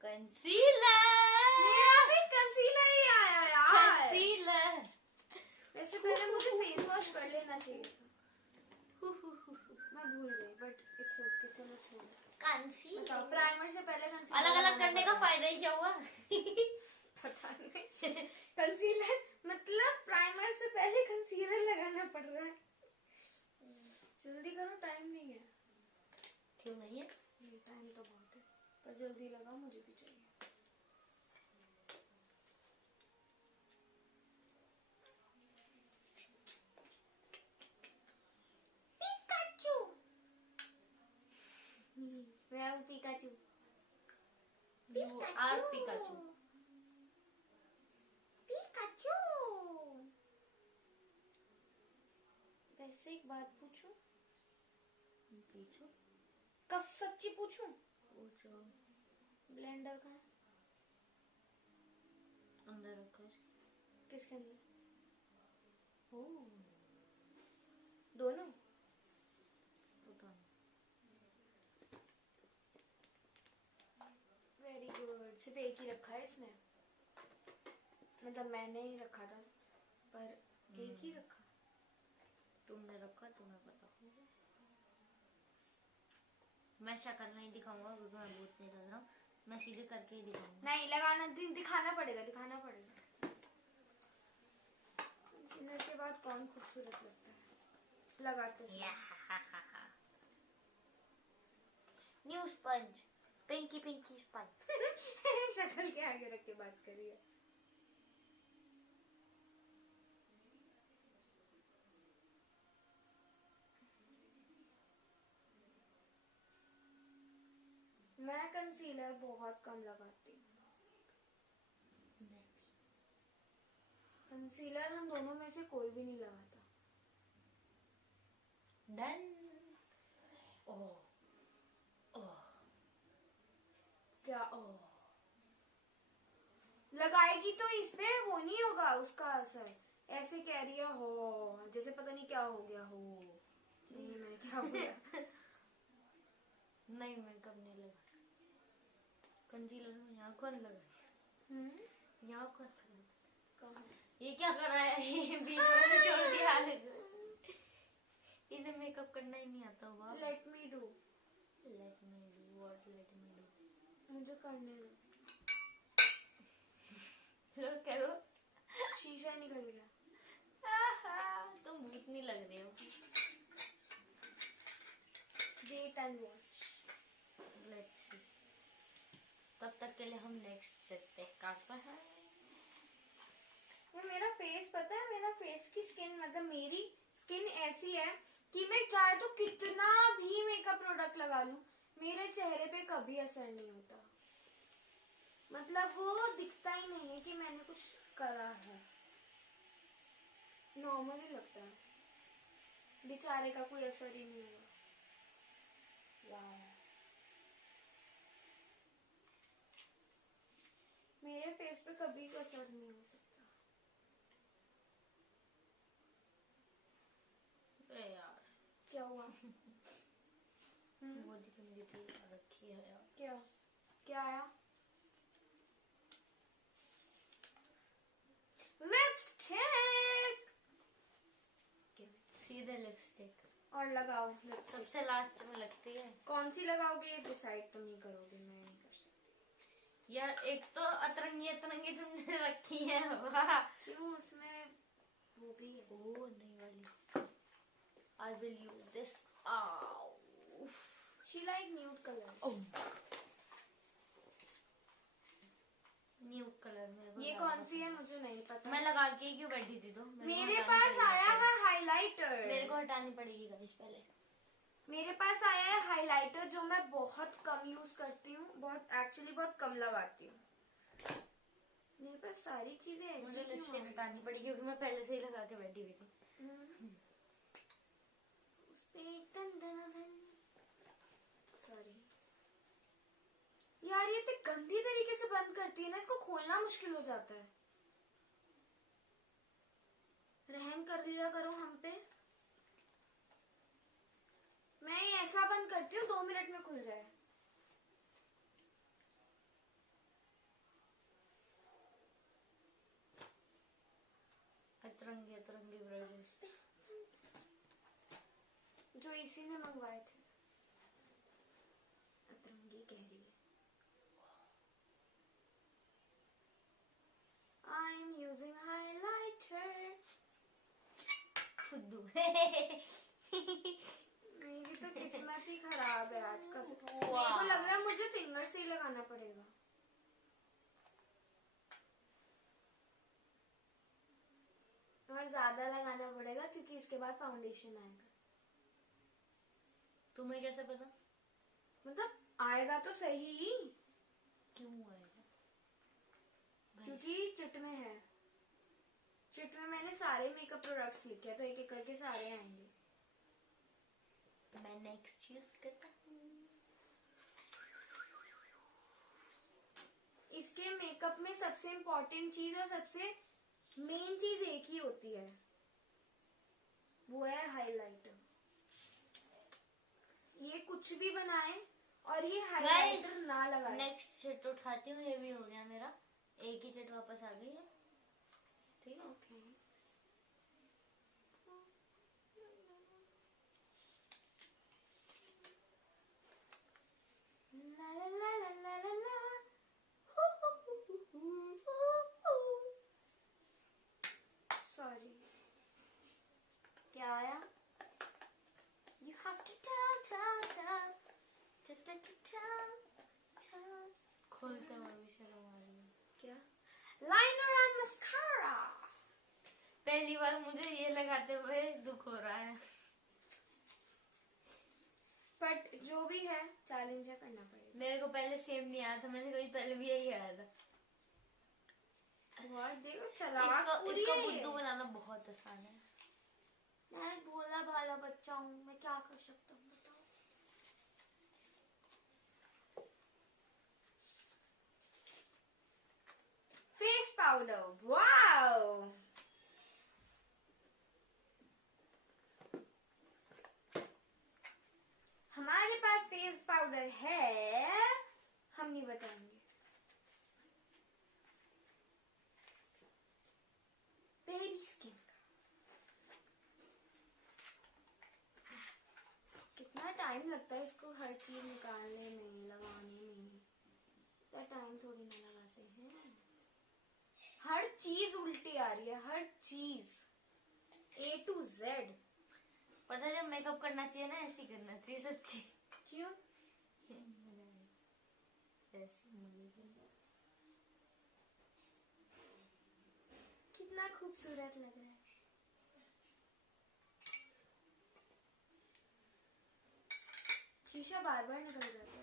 कंसीलर। मेरा भी कंसीलर ही आया यार। कंसीलर। वैसे पहले मुझे फेस वॉश कर लेना चाहिए था, मैं भूल गई, बट इट्स ओके। चलो छोड़ो। कंसीलर। प्राइमर से पहले कंसीलर अलग अलग करने का फायदा ही क्या हुआ? पता नहीं। कंसीलर मतलब प्राइमर से पहले कंसीलर लगाना पड़ रहा है। पर जल्दी लगा, मुझे भी चाहिए। पिकाचू, मैं हूँ Pikachu. You are Pikachu. Pikachu. वैसे एक बात पूछूं? पूछो। सच्ची पूछूं? पूछो। ब्लेंडर कहाँ है? अंदर रखो। किसके अंदर? ओह, दोनों? पता नहीं। Very good. सिर्फ एक ही रखा है इसने, मतलब मैंने ही रखा था, पर एक ही रखा। तुमने रखा, तुम्हें पता। मैं शक्ल नहीं दिखाऊंगा क्योंकि मैं भूत नहीं लग रहा हूँ। मैं सीधे करके ही दिखाऊंगा। नहीं लगाना, दिखाना पड़ेगा, दिखाना पड़ेगा। डिनर के बाद कौन खूबसूरत लगता है लगाते समय? New sponge, Pinky Pinky sponge. शक्ल के आगे रख के बात करिए। मैं कंसीलर बहुत कम लगाती हूँ। कंसीलर हम दोनों में से कोई भी नहीं लगाता। डन। ओह ओह, क्या ओह? लगाएगी तो इस पे वो नहीं होगा उसका असर। ऐसे कह रही है हो, जैसे पता नहीं क्या हो गया हो। नहीं मैंने क्या बोला? नहीं मैं कब नहीं लगा कंसीलर में। यहाँ कौन लगा? यहाँ कौन लगा? ये क्या कर रहा है? ये वीडियो में छोड़ दिया। इन्हें मेकअप करना ही नहीं आता होगा। Let me do. Let me do what? Let me do, मुझे करने दो। करो। शीशा निकल गया। तुम भूत नहीं लग रहे हो। Wait and watch. Let's see. तब तक के लिए हम नेक्स्ट सेट पे काटते हैं। ये मेरा फेस, पता है मेरा फेस की स्किन, मतलब मेरी स्किन ऐसी है कि मैं चाहे तो कितना भी मेकअप प्रोडक्ट लगा लूं, मेरे चेहरे पे कभी असर नहीं होता। मतलब वो दिखता ही नहीं है कि मैंने कुछ करा है, नॉर्मल ही लगता है। बेचारे का कोई असर ही नहीं हुआ। वाह, मेरे फेस पे कभी असर नहीं हो सकता। अरे यार क्या हुआ? वो गंदी चीज रखी है यार। क्या क्या आया? लिपस्टिक। सीधे लिपस्टिक और लगाओ लिपस्टिक। सबसे लास्ट में लगती है। कौन सी लगाओगे ये डिसाइड तुम ही करोगे, मैं नहीं कर सकती। यार एक तो अतरंगी अतरंगी तुमने रखी है। वाह, क्यों, उसमें वो भी है। ओ नहीं वाली। I will use this. She like nude colour. New colour में ये कौन सी है मुझे नहीं पता। मैं लगा के क्यों बैठी थी? तो मेरे पास आया है हाइलाइटर। मेरे को हटानी पड़ेगी गाइस पहले। मेरे पास आया है हाइलाइटर जो मैं बहुत कम यूज करती हूँ, बहुत एक्चुअली बहुत कम लगाती हूँ। मेरे पास सारी चीजें ऐसी मुझे क्यों लिपस्टिक आ हटानी पड़ेगी क्योंकि मैं पहले से ही लगा के बैठी हुई थी। सॉरी यार, ये इतनी गंदी तरीके से बंद करती है ना, इसको खोलना मुश्किल हो जाता है। रहम कर लिया करो हम पे। मैं ऐसा बंद करती हूँ 2 मिनट में खुल जाए। अतरंगी अतरंगी ब्रशेस जो इसी ने मंगवाए थे। अतरंगी कह रही है। I am using highlighter. खुद मेरी मेरी तो किस्मत ही खराब है आज का। मेरे को लग रहा है मुझे फिंगर से ही लगाना पड़ेगा। और ज्यादा लगाना पड़ेगा क्योंकि इसके बाद फाउंडेशन आएगा। तुम्हें कैसे पता? मतलब आएगा तो सही। क्यों आएगा? क्योंकि चिट में है। चिट में मैंने सारे मेकअप प्रोडक्ट्स लिखे हैं, तो एक एक करके सारे आएंगे। मैं नेक्स्ट चूज करता हूँ। इसके मेकअप में सबसे इम्पोर्टेंट चीज और सबसे मेन चीज एक ही होती है, वो है हाइलाइटर। ये कुछ भी बनाए और ये हाइलाइटर ना लगाए। नेक्स्ट चिट उठाती हूँ। ये भी हो गया मेरा, एक ही चिट वापस आ गई है। ठीक है, ओके। ला ला ला ला ला ला ला। सॉरी, क्या आया? You have to tell. खोलते हुए भी शर्म आ रही है। क्या? Liner and mascara. पहली बार मुझे ये लगाते हुए दुख हो रहा है। बट जो भी है चैलेंज करना पड़ेगा। मेरे को पहले सेम नहीं आया था, मैंने कभी पहले भी यही आया था। बहुत देखो चलाक पूरी इसको है ये। बुद्धू बनाना बहुत आसान है। मैं भोला भाला बच्चा हूँ, मैं क्या कर सकता हूँ बताओ। Face powder, wow. हमारे पास फेस पाउडर है, हम नहीं बताएंगे। बेबी स्किन कितना टाइम लगता है इसको हर चीज निकालने में, लगाने में। इतना टाइम थोड़ी ना लगाते हैं। हर चीज उल्टी आ रही है, हर चीज A to Z। पता है जब मेकअप करना चाहिए ना, ऐसे ही करना चाहिए सच्ची। क्यों? कितना खूबसूरत लग रहा है। शीशा बार बार निकल जाता है।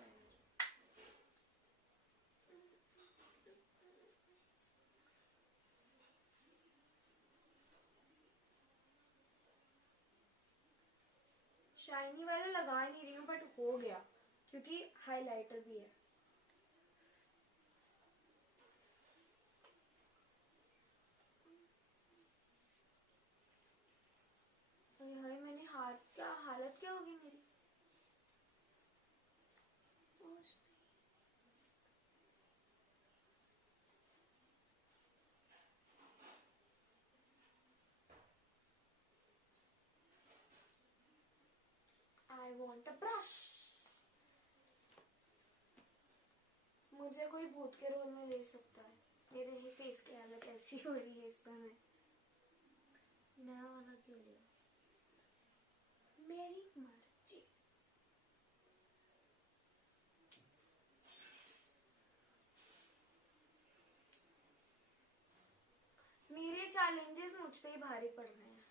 शाइनी वाला लगा नहीं रही हूँ, बट हो गया क्योंकि हाइलाइटर भी है। हाय मैंने हाथ, क्या हालत क्या होगी मेरी। I want a brush. मुझे कोई भूत के रोल में ले सकता है। मेरे ही फेस की हालत ऐसी हो रही है इस समय। नया वाला क्यों लिया? मेरी मर्जी। मेरे चैलेंजेस मुझ पे ही भारी पड़ रहे हैं।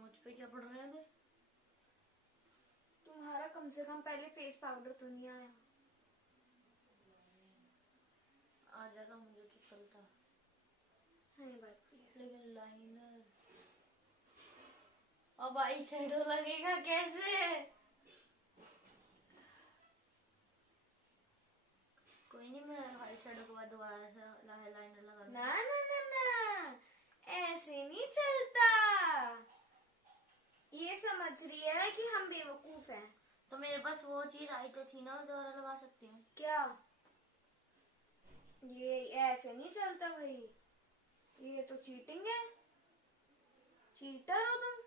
मुझ पे क्या पड़ रहा है? तुम्हारा कम से कम पहले फेस पाउडर तो नहीं आया। आ जाएगा, मुझे तो चलता। हाँ, बात भी है। लेकिन लाइनर अब आई शेडो लगेगा कैसे? कोई नहीं, मैं आई शेडो के बाद दोबारा से लाइनर लगा ना ना ना ना, ऐसे नहीं चलता। ये समझ रही है कि हम बेवकूफ हैं। तो मेरे पास वो चीज आई तो थी ना, दोबारा लगा सकती हूँ। क्या? ये ऐसे नहीं चलता भाई, ये तो चीटिंग है। चीटर हो तुम।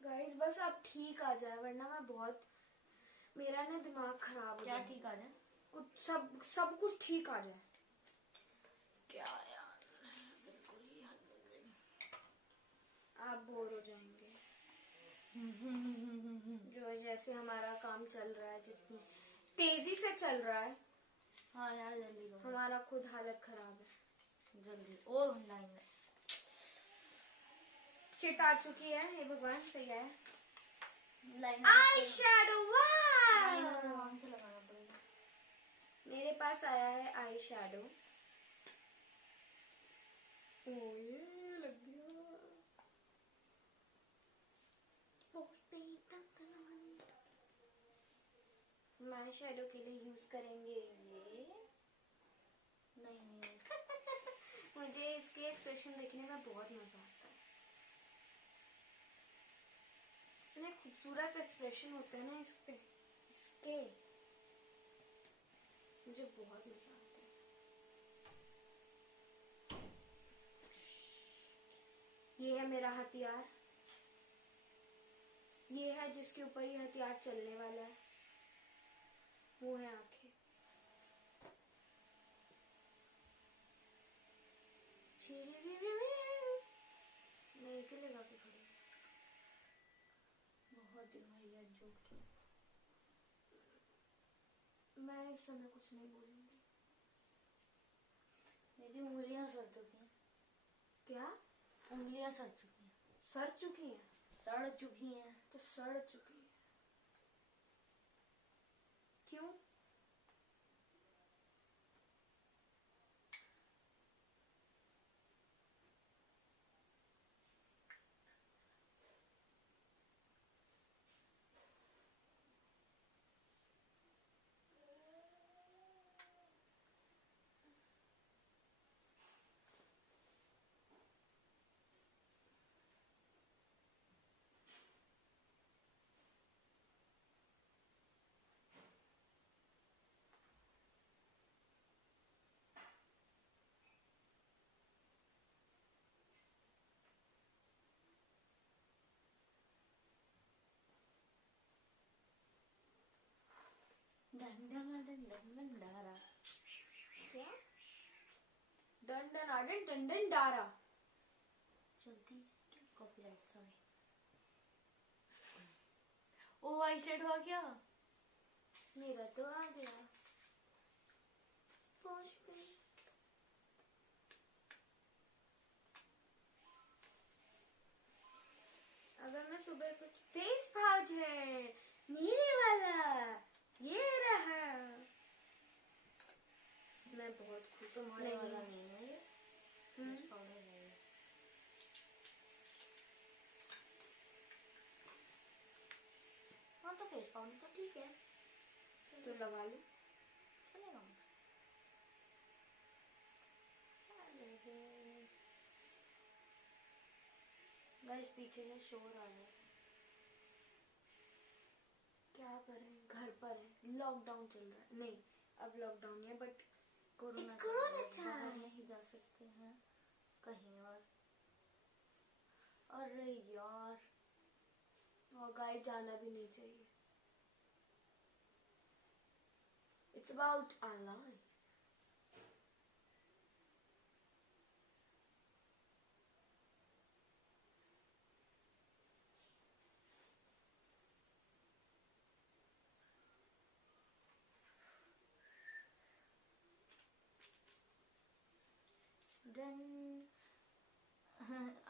गाइस बस अब ठीक आ जाए, वरना मैं बहुत, मेरा ना दिमाग खराब हो क्या जाए। ठीक आ जाए? कुछ सब कुछ ठीक आ जाए। क्या यार, बिल्कुल ही हद हो गई। आप बोर हो जाएंगे। जो जैसे हमारा काम चल रहा है, जितनी तेजी से चल रहा है, हाँ यार जल्दी करो, हमारा खुद हालत खराब है। जल्दी। ओह नहीं, चिट आ चुकी है, हे भगवान सही है। लाइन आई शैडो, आराम से लगाना पड़ेगा। मेरे पास आया है आई शैडो। लग गया। हम आई शैडो के लिए यूज करेंगे ये। नहीं मुझे इसके एक्सप्रेशन देखने में बहुत मजा आता है। इतने खूबसूरत एक्सप्रेशन होते हैं ना इसके मुझे बहुत मजा आता है। ये है मेरा हथियार, ये है जिसके ऊपर ये हथियार चलने वाला है, वो है आंखें। मैं के लगा के खड़ी हूँ। बहुत दिन हुई है जोक की। मैं इस समय कुछ नहीं बोलूंगी। मेरी उंगलियां सड़ चुकी हैं। क्या? उंगलियां सड़ चुकी हैं। सड़ चुकी हैं? सड़ चुकी हैं। तो सड़ चुकी है क्यों? डारा। क्या? डंडन डारा। जल्दी, कॉपीराइट सॉरी। ओ आई शेड हुआ क्या? मेरा तो आ गया। अगर मैं सुबह कुछ फेस पाउच है मेरे वाला, ये रहा। मैं बहुत खुश तुम्हारे वाला हूँ। नहीं है ये। फेस पाउडर है ये। हाँ तो फेस पाउडर तो ठीक है, तो लगा लो। चलेगा मुझे। गाइस पीछे से शोर आ रहा है। क्या करें, घर पर है, लॉकडाउन चल रहा है। नहीं अब लॉकडाउन है बट कोरोना कोरोना बाहर नहीं जा सकते हैं कहीं और। अरे यार, और गाइस जाना भी नहीं चाहिए। It's about our life.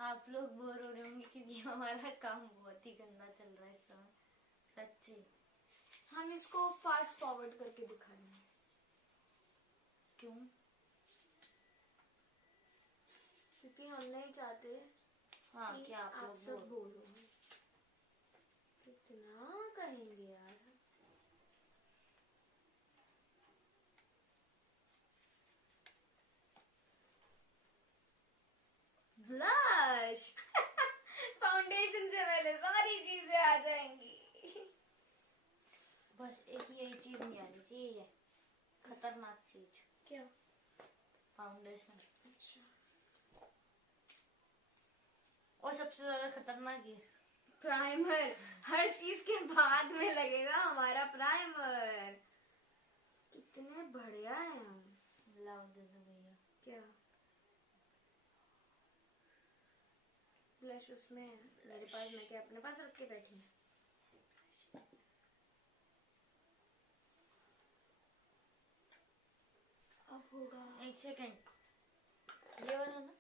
आप लोग बोर हो रहे होंगे क्योंकि हमारा काम बहुत ही गंदा चल रहा है इस समय, सच्ची। हम इसको फास्ट फॉरवर्ड करके दिखाएंगे। क्यों? क्योंकि हम नहीं चाहते हाँ कि क्या आप सब बोर हो। कितना कहेंगे यार। ब्लश फाउंडेशन से पहले सारी चीजें आ जाएंगी। बस एक यही चीज नहीं आ रही थी, ये खतरनाक चीज। क्या? फाउंडेशन। अच्छा, और सबसे ज्यादा खतरनाक ये प्राइमर। हर चीज के बाद में लगेगा हमारा प्राइमर। कितने बढ़िया है हम। लाओ दे दो भैया। क्या? ब्लश उसमें है मेरे पास, मैं क्या अपने पास रख के बैठी हूँ? अब होगा। एक सेकंड, ये वाला ना?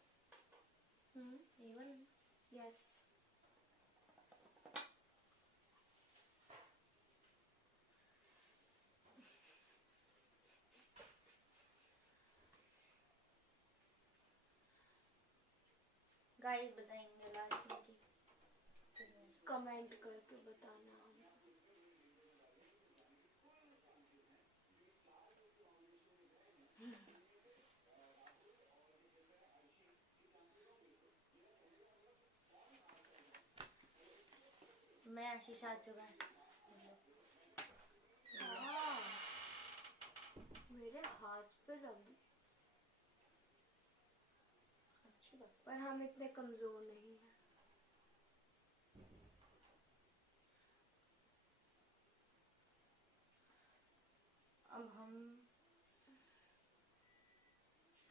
ये वाला ना? यस। गाइस बताएंगे लास्ट में की कमेंट करके बताना। मैं आशीष आ चुका है। मेरे हाथ पे लगी, अच्छी बात। पर हम इतने कमजोर नहीं हैं। अब हम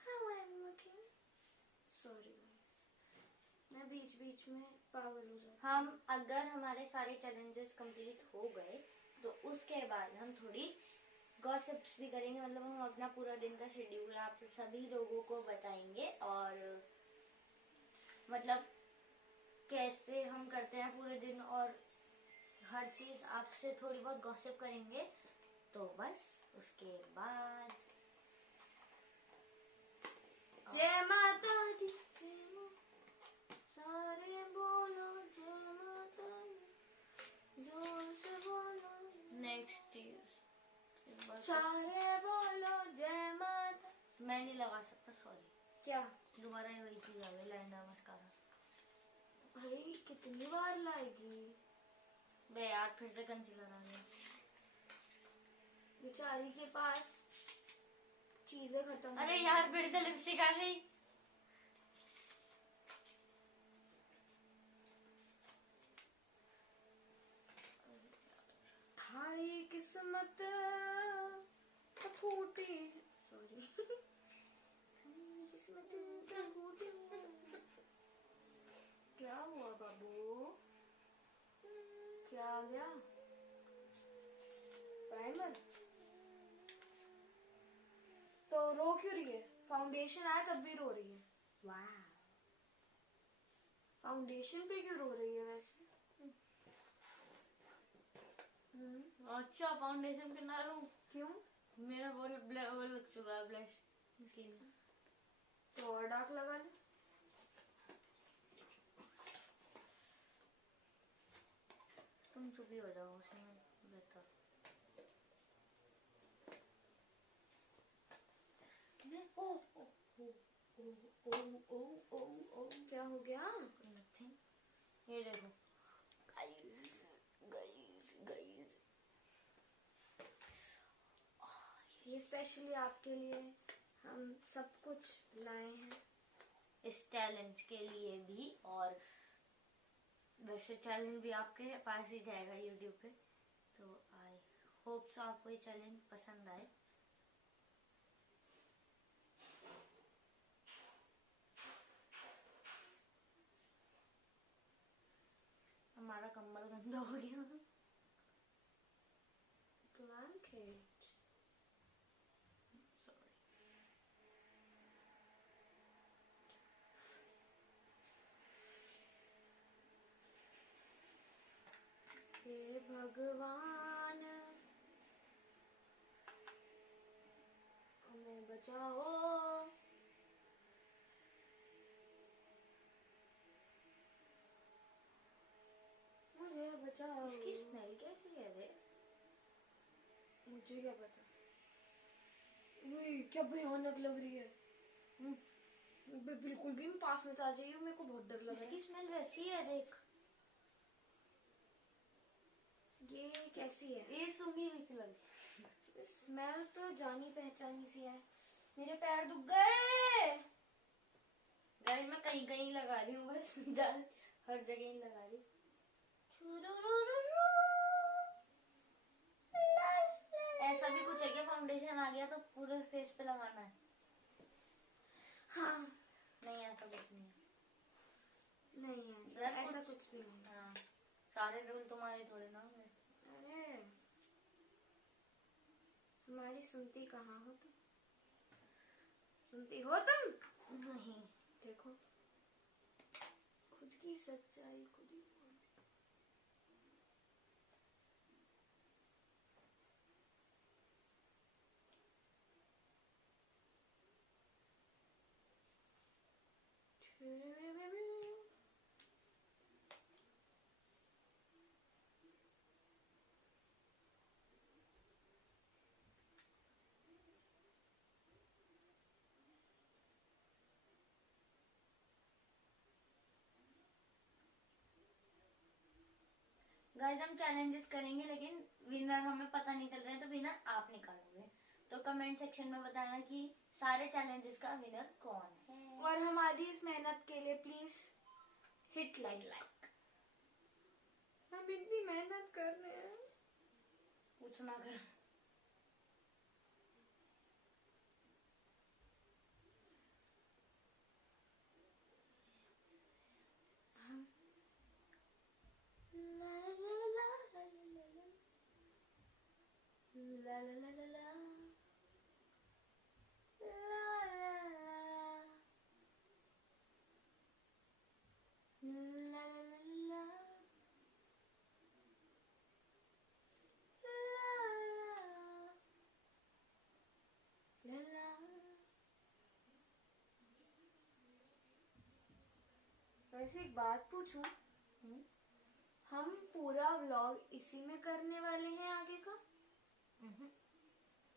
How I'm looking? Sorry guys, मैं बीच बीच में पागल हो जाती हूँ। हम अगर हमारे सारे चैलेंजेस कंप्लीट हो गए तो उसके बाद हम थोड़ी गॉसिप्स भी करेंगे, मतलब हम अपना पूरा दिन का शेड्यूल आप सभी लोगों को बताएंगे और मतलब कैसे हम करते हैं पूरे दिन और हर चीज आपसे थोड़ी बहुत गॉसिप करेंगे। तो बस उसके बाद जय माता दी, जय माँ, सारे बोलो जय माता दी, जोर से बोलो। नेक्स्ट चीज सारे बोलो जय माता। मैं नहीं लगा सकता, सॉरी। क्या? दोबारा ही वही चीज आ गई, लाइनर मस्कारा। भाई कितनी बार लाएगी बे यार, फिर से कंसीलर आ गया। बेचारी के पास चीजें खत्म। अरे यार, फिर से लिपस्टिक आ गई। खाई किस्मत फूटी, सॉरी किस्मत फूटी। क्या हुआ बाबू? क्या आ गया? प्राइमर? तो रो क्यों रही है? फाउंडेशन आया तब भी रो रही है। वाह, फाउंडेशन पे क्यों रो रही है वैसे? अच्छा, फाउंडेशन पे ना रहूं? क्यों? मेरा वो लग चुका है ब्लश, इसलिए। तो और डार्क लगा ले। तुम चुप ही हो जाओ, उसमें बेहतर। ओ ओ ओ ओ ओ ओ ओ, क्या हो गया? नथिंग। ये देखो गाइस, गाइस, गाइस, ये स्पेशली आपके लिए हम सब कुछ लाए हैं। इस चैलेंज के लिए भी, और वैसे चैलेंज भी आपके पास ही जाएगा यूट्यूब पे। तो आई होप सो आपको ये चैलेंज पसंद आए। हमारा कंबल गंदा हो गया। ब्लैंकेट। सॉरी। हे भगवान हमें बचाओ। मुझे बचाओ। इसकी स्मेल कैसी है रे? मुझे क्या पता। वही क्या भयानक लग रही है। बिल्कुल भी पास में आ जाइए, मेरे को बहुत डर लग रहा इसकी है। स्मेल वैसी है, देख। ये कैसी है? ये सूंघी हुई सी लगी। स्मेल तो जानी पहचानी सी है। मेरे पैर दुख गए। गाइस, मैं कहीं कहीं लगा रही हूँ बस, हर जगह ही लगा रही। ऐसा भी कुछ है क्या? फाउंडेशन आ गया तो पूरे फेस पे लगाना है? हाँ, नहीं, ऐसा कुछ नहीं है। नहीं है, सब ऐसा कुछ- कुछ भी नहीं। हाँ, सारे रूल तुम्हारे थोड़े ना है। अरे तुम्हारी सुनती कहाँ हो तुम? सुनती हो तुम? नहीं। देखो खुद की सच्चाई खुद ही बोलती। गाइस हम चैलेंजेस करेंगे लेकिन विनर हमें पता नहीं चल रहा है, तो विनर आप निकालोगे। तो कमेंट सेक्शन में बताना कि सारे चैलेंजेस का विनर कौन है। और हमारी इस मेहनत के लिए प्लीज हिट लाइक। हम इतनी मेहनत कर रहे हैं। कुछ ना कर। ला ला ला ला ला वैसे एक बात पूछूं, हम पूरा व्लॉग इसी में करने वाले हैं आगे का,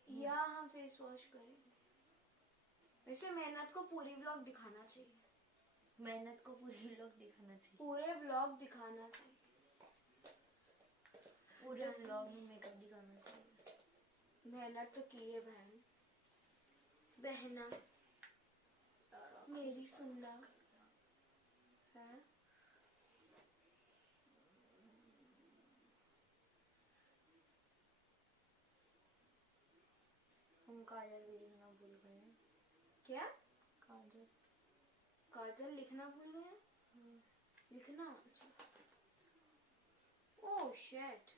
या हम फेस वॉश करेंगे? वैसे मेहनत को पूरी व्लॉग दिखाना चाहिए, मेहनत को पूरी व्लॉग दिखाना चाहिए, पूरे व्लॉग दिखाना चाहिए, पूरे व्लॉग में मेकअप दिखाना चाहिए। मेहनत तो की है बहन, बहना मेरी सुनना है। हम काजल भी लिखना भूल गए हैं। क्या? काजल काजल लिखना भूल गए? लिखना? अच्छा। Oh shit,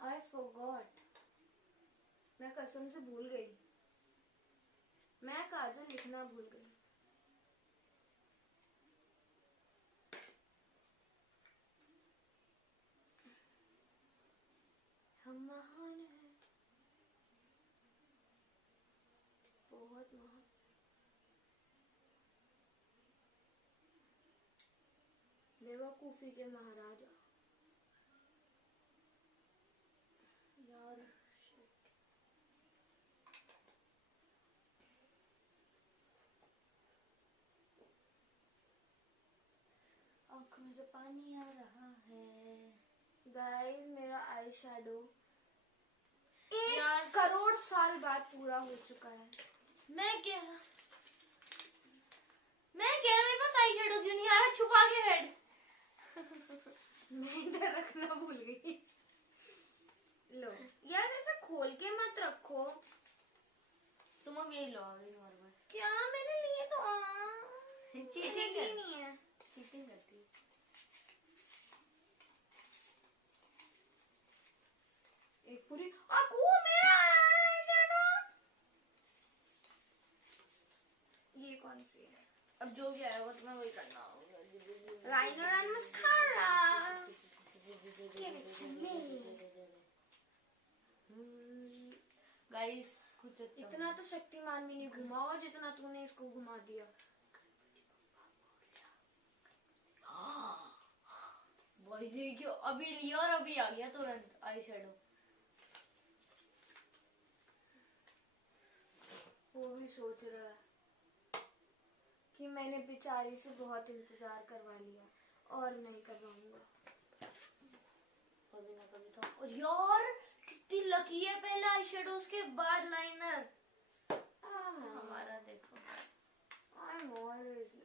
I forgot. मैं कसम से भूल गई, मैं काजल लिखना भूल गई। हम महान हैं, बहुत महान। बेवकूफी के महाराजा यार। आँख में से पानी आ रहा है। गाइस, मेरा आई शैडो यार। 1 करोड़ साल बाद पूरा हो चुका है। मैं क्या मेरे पास आई शेडो क्यों नहीं आ रहा? छुपा के बैठ। मैं इधर रखना भूल गई। लो यार, ऐसे खोल के मत रखो। तुम अब यही लो, अभी नॉर्मल। क्या मैंने लिए तो चीटिंग मैंने नहीं है। चीटिंग करती है। एक पूरी आकू मेरा eyeshadow। ये कौन सी है? अब जो भी आएगा तुम्हें वही करना होगा। Liner and mascara. Give it to me। Guys कुछ अच्छा इतना तो शक्तिमान भी नहीं घुमा होगा जितना तूने इसको घुमा दिया। भाई ये क्यों अभी लिया और अभी आ गया तुरंत आई शेडो। वो भी सोच रहा है कि मैंने बेचारी से बहुत इंतजार करवा लिया और नहीं करवाऊंगा। कभी ना कभी तो। और यार कितनी लकी है, पहले आई शेडो उसके बाद लाइनर। हमारा देखो। I'm always lucky।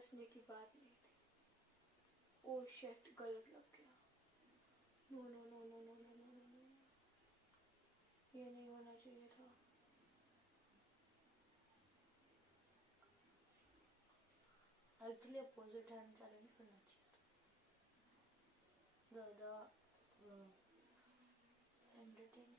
हंसने की बात नहीं थी। ओ शिट, गलत लग गया। No no no no no no no no, ये नहीं होना चाहिए था। एक्चुअली अपोजिट हैंड चैलेंज करना चाहिए था, ज़्यादा एंटरटेनिंग।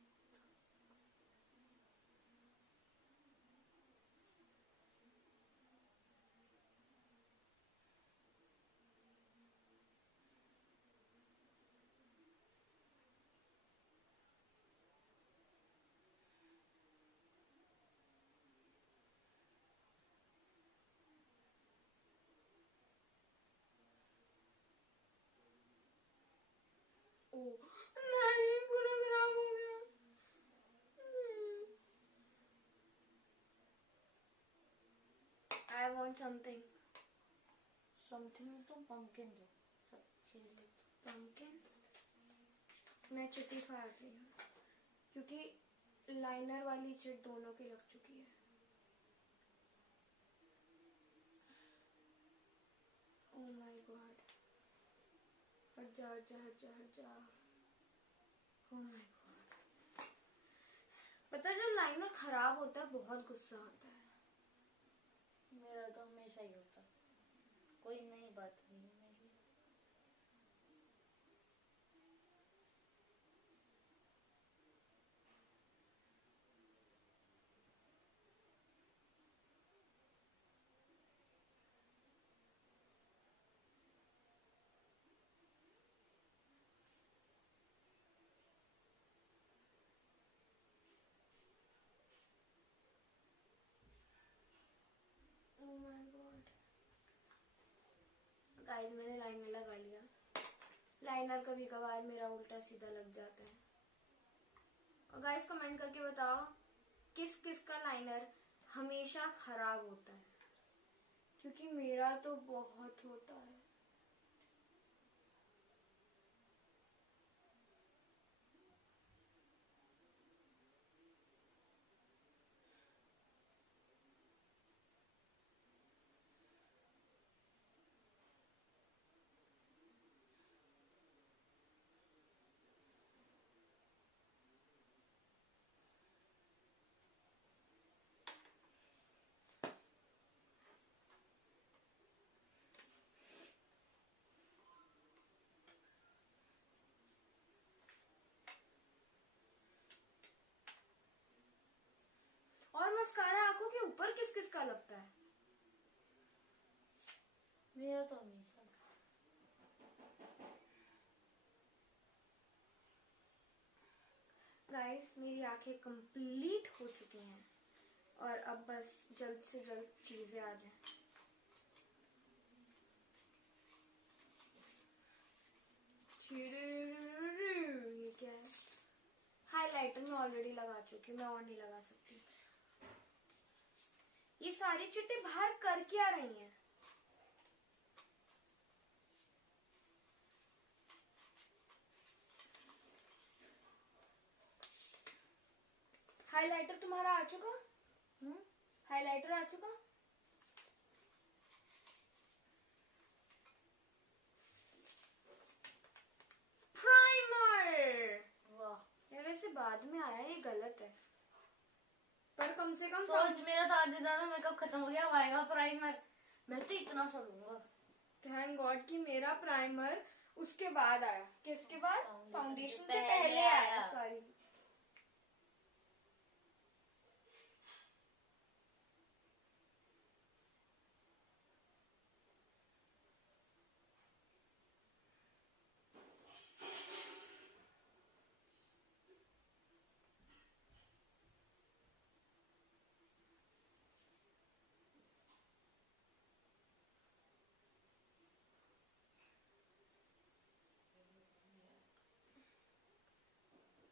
ओ नहीं, पूरा खराब हो गया। I want something. समथिंग तो पंपकिन दो, सब चीज ले दो। पंपकिन? मैं चिट्टी फाड़ रही हूँ क्योंकि लाइनर वाली चिट दोनों की लग चुकी है। ओह माय गॉड, हट जा हट जा हट जा हट जा। ओह माय गॉड, पता है जब लाइनर खराब होता है बहुत गुस्सा आता है। मेरा तो हमेशा ही होता, कोई नई बात नहीं है मेरे लिए। ओह माय गॉड गाइस, मैंने लाइनर लगा लिया। लाइनर कभी कभार मेरा उल्टा सीधा लग जाता है। और गाइस कमेंट करके बताओ किस किस का लाइनर हमेशा खराब होता है, क्योंकि मेरा तो बहुत होता है। और मस्कारा आंखों के ऊपर किस किस का लगता है? मेरा तो हमेशा। गाइस मेरी आंखें कंप्लीट हो चुकी हैं और अब बस जल्द से जल्द चीजें आ जाएं। ये क्या है? हाइलाइटर मैं ऑलरेडी लगा चुकी हूँ, मैं और नहीं लगा सकती। ये सारी चिट्टे बाहर कर क्या रही हैं? हाइलाइटर तुम्हारा आ चुका? हाइलाइटर आ चुका? प्राइमर! वाह यार ऐसे बाद में आया, ये गलत है। पर कम से कम सोच, मेरा तो आधे ज्यादा मेकअप खत्म हो गया, अब आएगा प्राइमर। मैं तो इतना सा लूंगा। थैंक गॉड कि मेरा प्राइमर उसके बाद आया। किसके बाद? फाउंडेशन से पहले पहले आया। आया। सॉरी।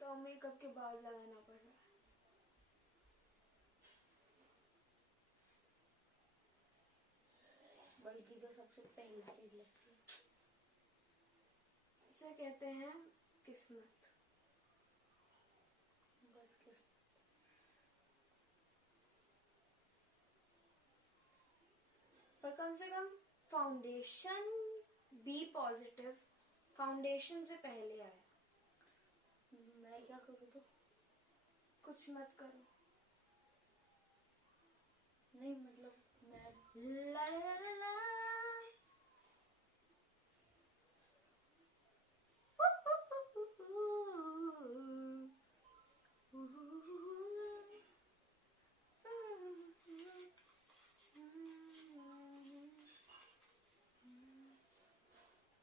तो मेकअप के बाद लगाना पड़ रहा है। बल्कि जो सबसे पहली चीज लगती है, इसे कहते हैं किस्मत। बस किस पर कम से कम फाउंडेशन बी पॉजिटिव फाउंडेशन से पहले आया। मैं क्या करूँ तो? कुछ मत करो। नहीं मतलब मैं ला ला ला ला ला।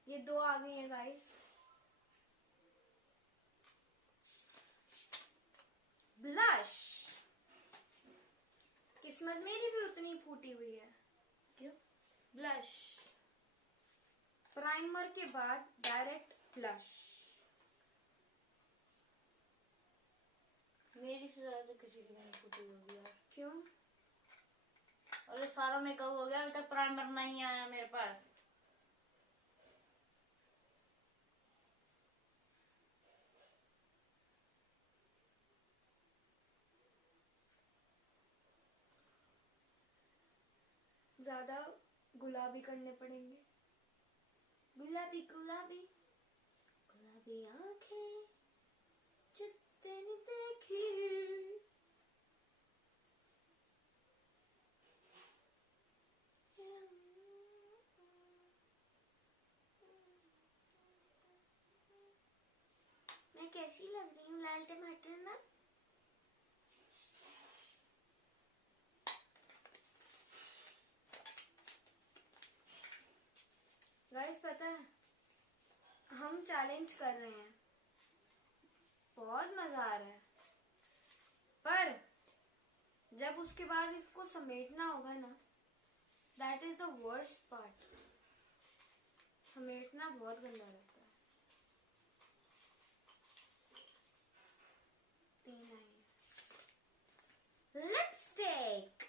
ये 2 आ गई है गाइस। ब्लश। किस्मत मेरी भी उतनी फूटी हुई है। क्यों? ब्लश प्राइमर के बाद डायरेक्ट ब्लश। मेरी से ज्यादा तो किसी की नहीं फूटी होगी यार। क्यों? अरे सारा मेकअप हो गया, अभी तक प्राइमर नहीं आया मेरे पास। ज्यादा गुलाबी करने पड़ेंगे। गुलाबी गुलाबी गुलाबी आंखें जो तेरी देखी। मैं कैसी लग रही हूँ लाल टमाटर ना? गाइस पता है हम चैलेंज कर रहे हैं, बहुत मजा आ रहा है, पर जब उसके बाद इसको समेटना होगा ना, that is the worst part. समेटना बहुत गंदा लगता है। 3 आई। लिपस्टिक।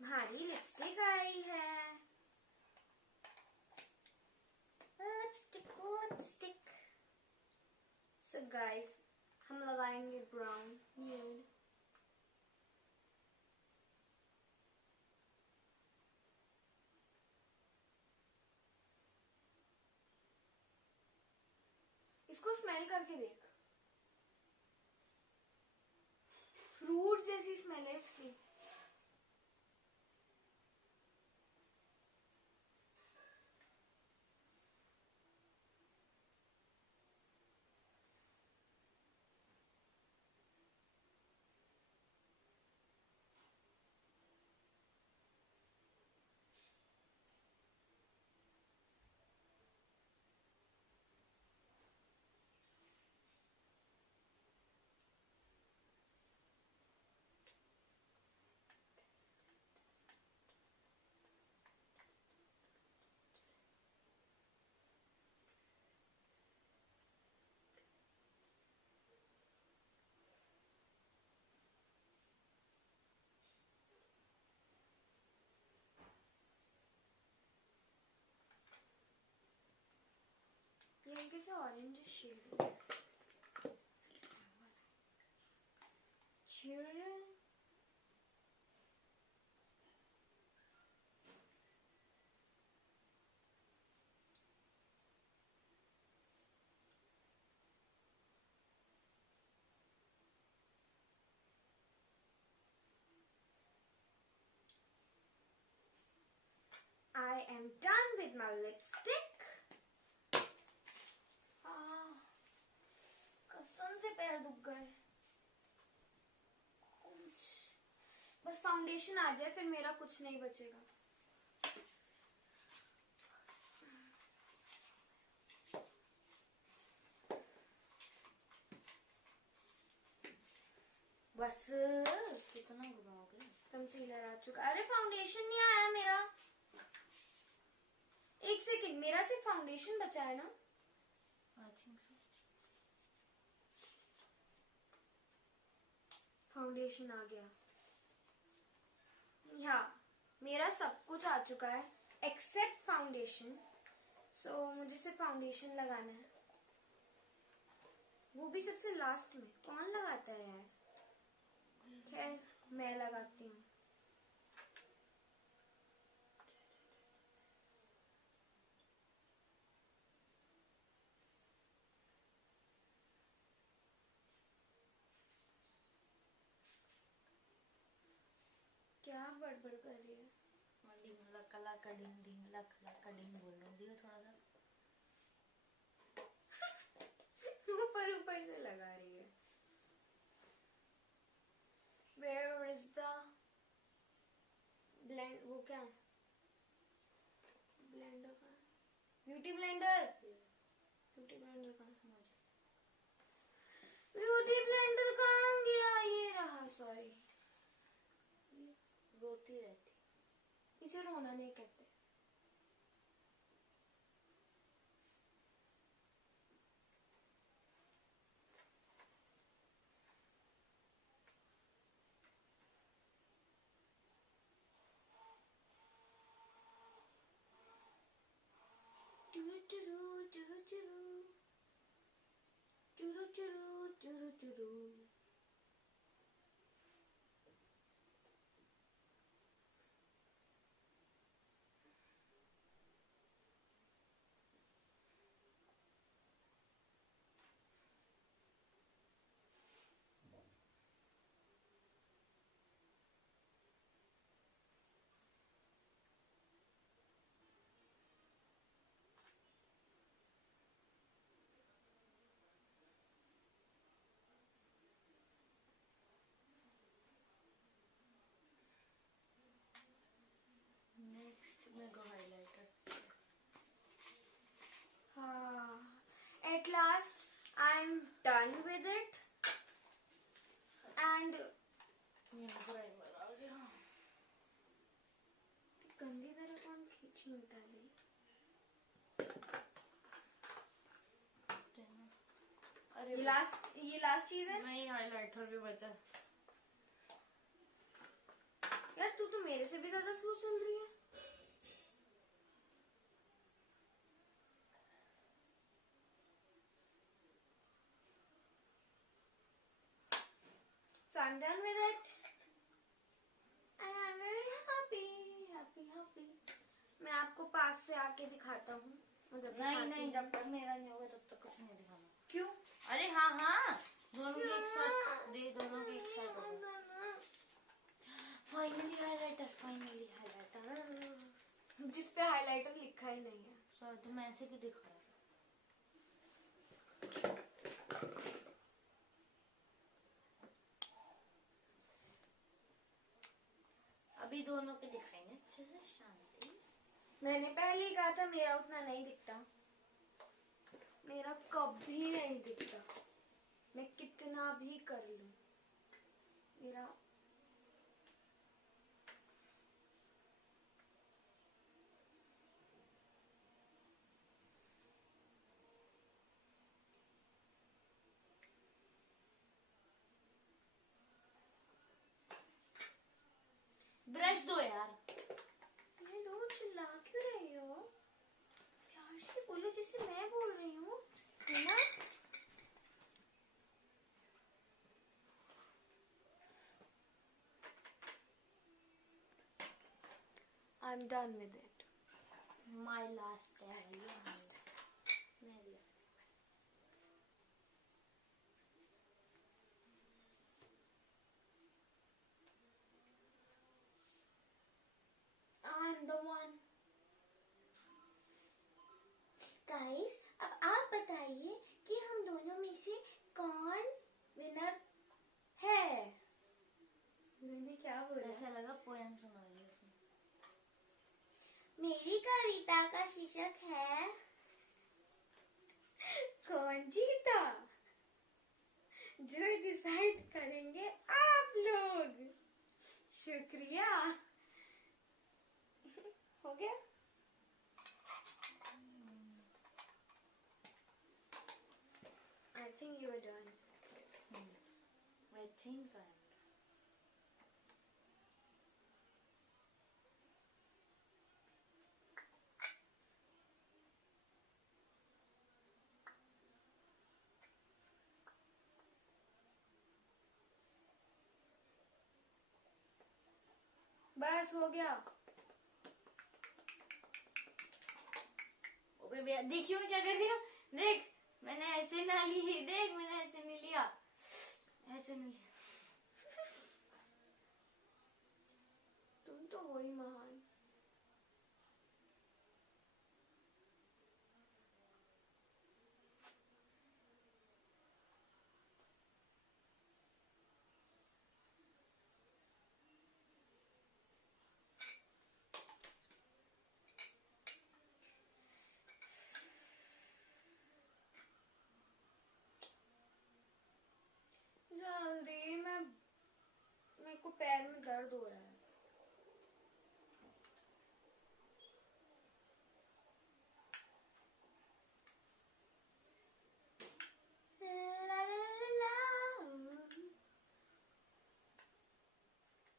भारी लिपस्टिक आई है। लिपस्टिक। सो गाइस हम लगाएंगे ब्राउन न्यूड। इसको स्मेल करके देख, फ्रूट जैसी स्मेल है इसकी। ये हल्के से ऑरेंज शेड है। I am done with my lipstick. कसम से पैर दुख गए। बस फाउंडेशन आ जाए फिर मेरा कुछ नहीं बचेगा। बस कितना घुमाओगे? कंसीलर आ चुका। अरे फाउंडेशन नहीं आया मेरा। एक सेकंड, मेरा सिर्फ फाउंडेशन बचा है ना? I think so. फाउंडेशन आ गया। हाँ मेरा सब कुछ आ चुका है एक्सेप्ट फाउंडेशन। सो मुझे सिर्फ फाउंडेशन लगाना है, वो भी सबसे लास्ट में। कौन लगाता है यार? खैर मैं लगाती हूँ। क्या बड़बड़ कर रही है? डिंग लकला का डिंग डिंग लकला का डिंग बोल रहा हूँ, दियो थोड़ा सा। ऊपर ऊपर से लगा रही है। Where is the blend? वो क्या है? ब्लेंडर का ब्यूटी ब्लेंडर। ब्यूटी ब्लेंडर का ब्यूटी ब्लेंडर कहाँ गया? ये रहा। सॉरी, रोती रहती। इसे रोना नहीं कहते। चुरू चुरू चुरू चुरू चुरू चुरू चुरू चुरू। नेक्स्ट मेरे को हाइलाइटर। हाँ, at last I'm done with it and primer आ गया। गंदी तरह कौन खींची निकाली? अरे ये लास्ट चीज है। नहीं, हाइलाइटर भी बचा। यार तू तो मेरे से भी ज्यादा स्लो चल रही है। So I'm done with it and I'm very happy. मैं आपको पास से आके दिखाता हूँ। नहीं, जब तक मेरा नहीं होगा तब तक कुछ नहीं दिखाना। क्यों? अरे हाँ, दोनों के एक साथ दे, दोनों के एक साथ होगा। Finally highlighter. जिस पे हाइलाइटर लिखा ही नहीं है। सर तुम ऐसे क्यों दिखा रहे हो? अभी दोनों के दिखाएंगे अच्छे से, शांति। मैंने पहले ही कहा था मेरा उतना नहीं दिखता। मेरा कभी नहीं दिखता, मैं कितना भी कर लूं। मेरा ब्रश दो यार। ये लोग चिल्ला क्यों रही हो? प्यार से बोलो जैसे मैं बोल रही हूँ, है ना? I'm done with it. My last day. I'm the one. Guys, अब आप बताइए कि हम दोनों में से कौन विनर है? मैंने क्या बोला? ऐसा लगा पोएम सुना रही है। मेरी कविता का शीर्षक है कौन जीता, जो डिसाइड करेंगे आप लोग। शुक्रिया। हो गया? I think you are done. I think I am. बस हो गया। देखियो क्या कर रही हूँ, देख मैंने ऐसे ना ली, देख मैंने ऐसे नहीं लिया, ऐसे नहीं लिया। वही महान। जल्दी, मेरे को पैर में दर्द हो रहा है।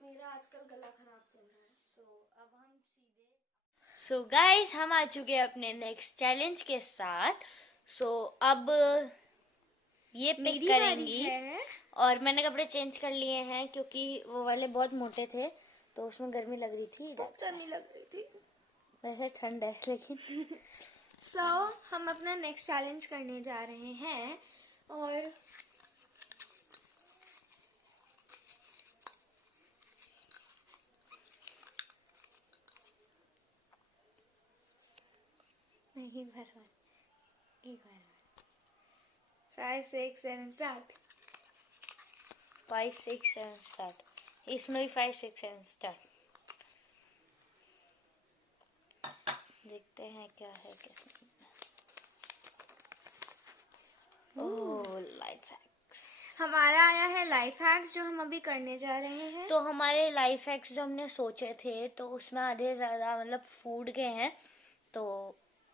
मेरा आजकल गला खराब चल रहा है, तो अब हम सीधे सो गाइस हम आ चुके हैं अपने नेक्स्ट चैलेंज के साथ। सो अब ये पिक मेरी बारी करेंगी है। और मैंने कपड़े चेंज कर लिए हैं क्योंकि वो वाले बहुत मोटे थे तो उसमें गर्मी लग रही थी। गर्मी लग रही थी, वैसे ठंड है लेकिन सो हम अपना नेक्स्ट चैलेंज करने जा रहे हैं। और नहीं बार 5 6 7 स्टार्ट। 5 6 7 स्टार्ट। इसमें भी 5 6 7 स्टार्ट। देखते हैं क्या है कैसे। ओह लाइफ हैक्स। हमारा आया है लाइफ हैक्स जो हम अभी करने जा रहे हैं। तो हमारे लाइफ हैक्स जो हमने सोचे थे तो उसमें आधे ज्यादा मतलब फूड के हैं, तो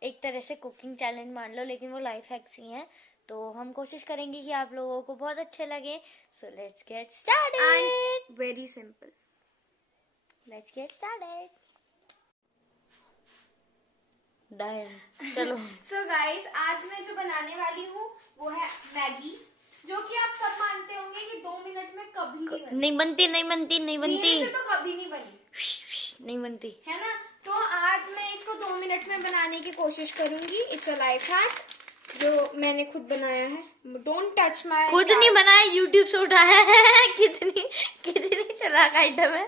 एक तरह से कुकिंग चैलेंज मान लो, लेकिन वो लाइफ हैक्स ही हैं। तो हम कोशिश करेंगे कि आप लोगों को बहुत अच्छे लगे। So let's get started. Very simple, let's get started. डाइन चलो। सो गाइस, आज मैं जो बनाने वाली हूँ वो है मैगी, जो कि आप सब मानते होंगे कि 2 मिनट में कभी नहीं बनती। नहीं बनती मेरे से तो कभी नहीं बनी, नहीं बनती है ना। तो आज मैं इसको 2 मिनट में बनाने की कोशिश करूंगी। इट्स अ लाइफ हैक जो मैंने खुद बनाया है। Don't touch my. खुद नहीं बनाया, यूट्यूब से उठाया है। कितनी चालाक आइटम है।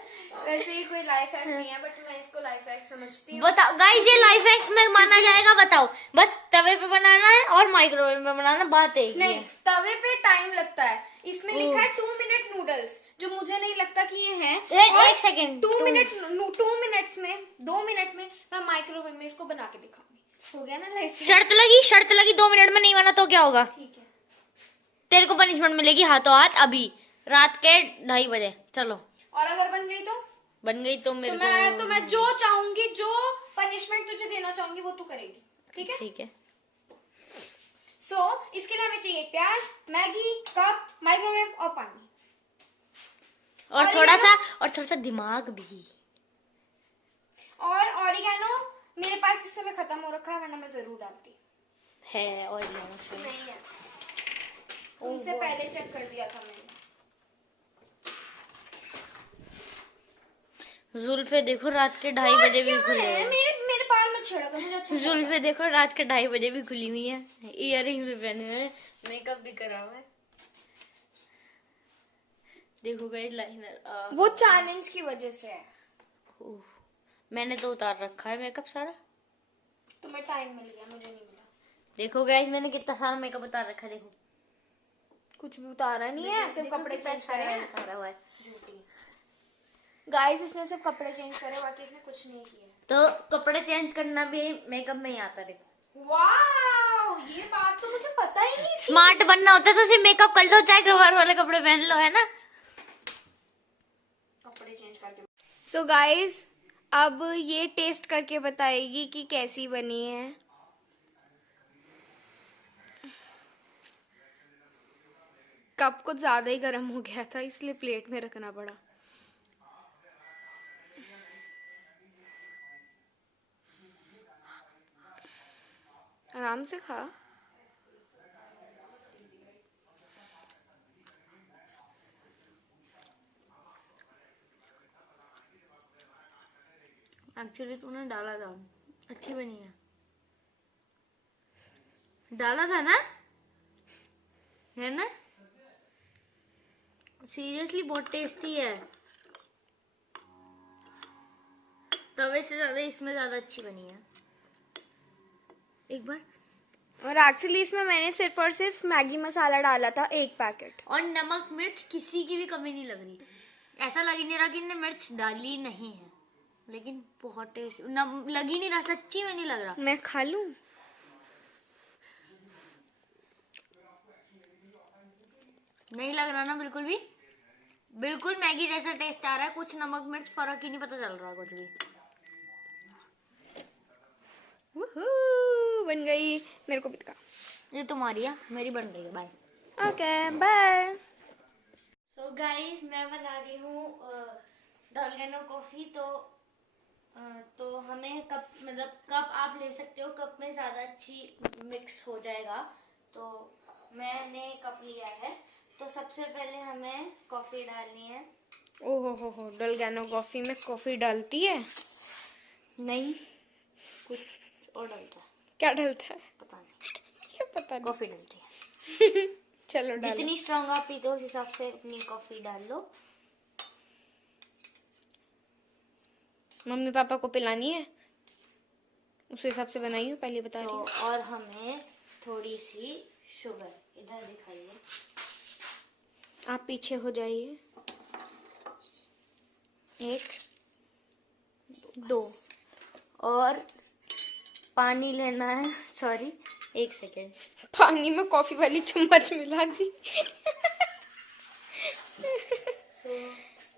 वैसे ही कोई लाइफ हैक नहीं है, बट मैं इसको लाइफ हैक समझती हूँ। बताओ गाइस, ये लाइफ हैक में माना जाएगा? बताओ, बस तवे पे बनाना है और माइक्रोवेव में बनाना, बात एक ही नहीं, है। तवे पे टाइम लगता है। इसमें लिखा है 2 मिनट नूडल्स, जो मुझे नहीं लगता कि ये है। एक सेकंड, 2 मिनट्स में 2 मिनट में मैं माइक्रोवेव में इसको बना के दिखाऊंगी। हो गया ना लाइफ। शर्त लगी 2 मिनट में नहीं बना तो क्या होगा? ठीक है, तेरे को पनिशमेंट मिलेगी हाथों हाथ अभी रात के 2:30 बजे। चलो, और अगर बन गई तो बन गई तो मेरे तो मैं जो चाहूंगी, जो पनिशमेंट तुझे देना चाहूंगी वो तू करेगी। ठीक है, ठीक है। सो इसके लिए हमें चाहिए प्याज, मैगी, कप, माइक्रोवेव और पानी, और थोड़ा सा दिमाग भी। और ऑरिगेनो मेरे पास इस समय खत्म हो रखा है, वरना मैं जरूर डालती है। और नहीं है, उनसे पहले चेक कर दिया था मैंने। जुल्फे देखो रात के 2:30 बजे भी खुली है। मेरे बाल मत छेड़ा, मुझे अच्छा नहीं जुल्फे देखो रात के 2:30 बजे भी खुली हुई है। इयररिंग भी पहने हुए हैं, मेकअप भी करा हुआ है। देखो गाइस लाइनर। वो चैलेंज की वजह से है। मैंने तो उतार रखा है मेकअप सारा। तुम्हें टाइम मिल गया, मुझे नहीं मिला। देखो गाइस मैंने कितना सारा मेकअप उतार रखा है। देखो कुछ भी उतारा नहीं है, सिर्फ कपड़े चेंज करे हैं। उतारा हुआ है। झूठी गाइस, इसने सिर्फ कपड़े चेंज करे, बाकी इसने कुछ नहीं किया। तो कपड़े चेंज करना भी मेकअप में ही आता। देखो वाओ, ये बात तो मुझे पता ही नहीं थी। स्मार्ट बनना होता है तो सिर्फ मेकअप कर लो, चाहे घर वाले कपड़े पहन लो, है ना। कपड़े चेंज करके। सो गाइस, अब ये टेस्ट करके बताएगी कि कैसी बनी है। कप कुछ ज्यादा ही गर्म हो गया था, इसलिए प्लेट में रखना पड़ा। आराम से खा। एक्चुअली तूने डाला था, अच्छी बनी है। डाला था ना, है ना। सीरियसली बहुत टेस्टी है। तवे से ज्यादा इसमें ज्यादा अच्छी बनी है। एक बार। और एक्चुअली इसमें मैंने सिर्फ और सिर्फ मैगी मसाला डाला था 1 पैकेट। और नमक मिर्च किसी की भी कमी नहीं लग रही, ऐसा लग ही नहीं रहा कि इन्हें मिर्च डाली नहीं है, लेकिन बहुत टेस्ट लग ही नहीं रहा, सच्ची में नहीं लग रहा। मैं खा लूं? नहीं लग रहा ना बिल्कुल भी, बिल्कुल मैगी जैसा टेस्ट आ रहा है, कुछ नमक मिर्च फर्क ही नहीं पता चल रहा कुछ भी। बन गई, मेरे को भी दिखा। ये तुम्हारी है, मेरी बन रही है। Bye. Okay bye. So guys, मैं बना रही हूँ डॉल्गेनो कॉफी। तो हमें कप, मतलब कप आप ले सकते हो, कप में ज्यादा अच्छी मिक्स हो जाएगा। तो मैंने कप लिया है। तो सबसे पहले हमें कॉफी डालनी है। ओहो हो, डॉल्गेनो कॉफी में कॉफी डालती है? नहीं, कुछ और डलता है। क्या डलता है? पता नहीं, क्या पता नहीं। कॉफी डलती है। चलो डालो। जितनी स्ट्रॉन्ग आप पीते हो उस हिसाब से अपनी कॉफी डाल लो। मम्मी पापा को पिलानी है, उस हिसाब से बनाई हूँ, पहले बता रही हूँ। और हमें थोड़ी सी शुगर, इधर दिखाइए, आप पीछे हो जाइए। 1 2 और पानी लेना है। Sorry, 1 second. पानी में कॉफी वाली चम्मच मिला दी।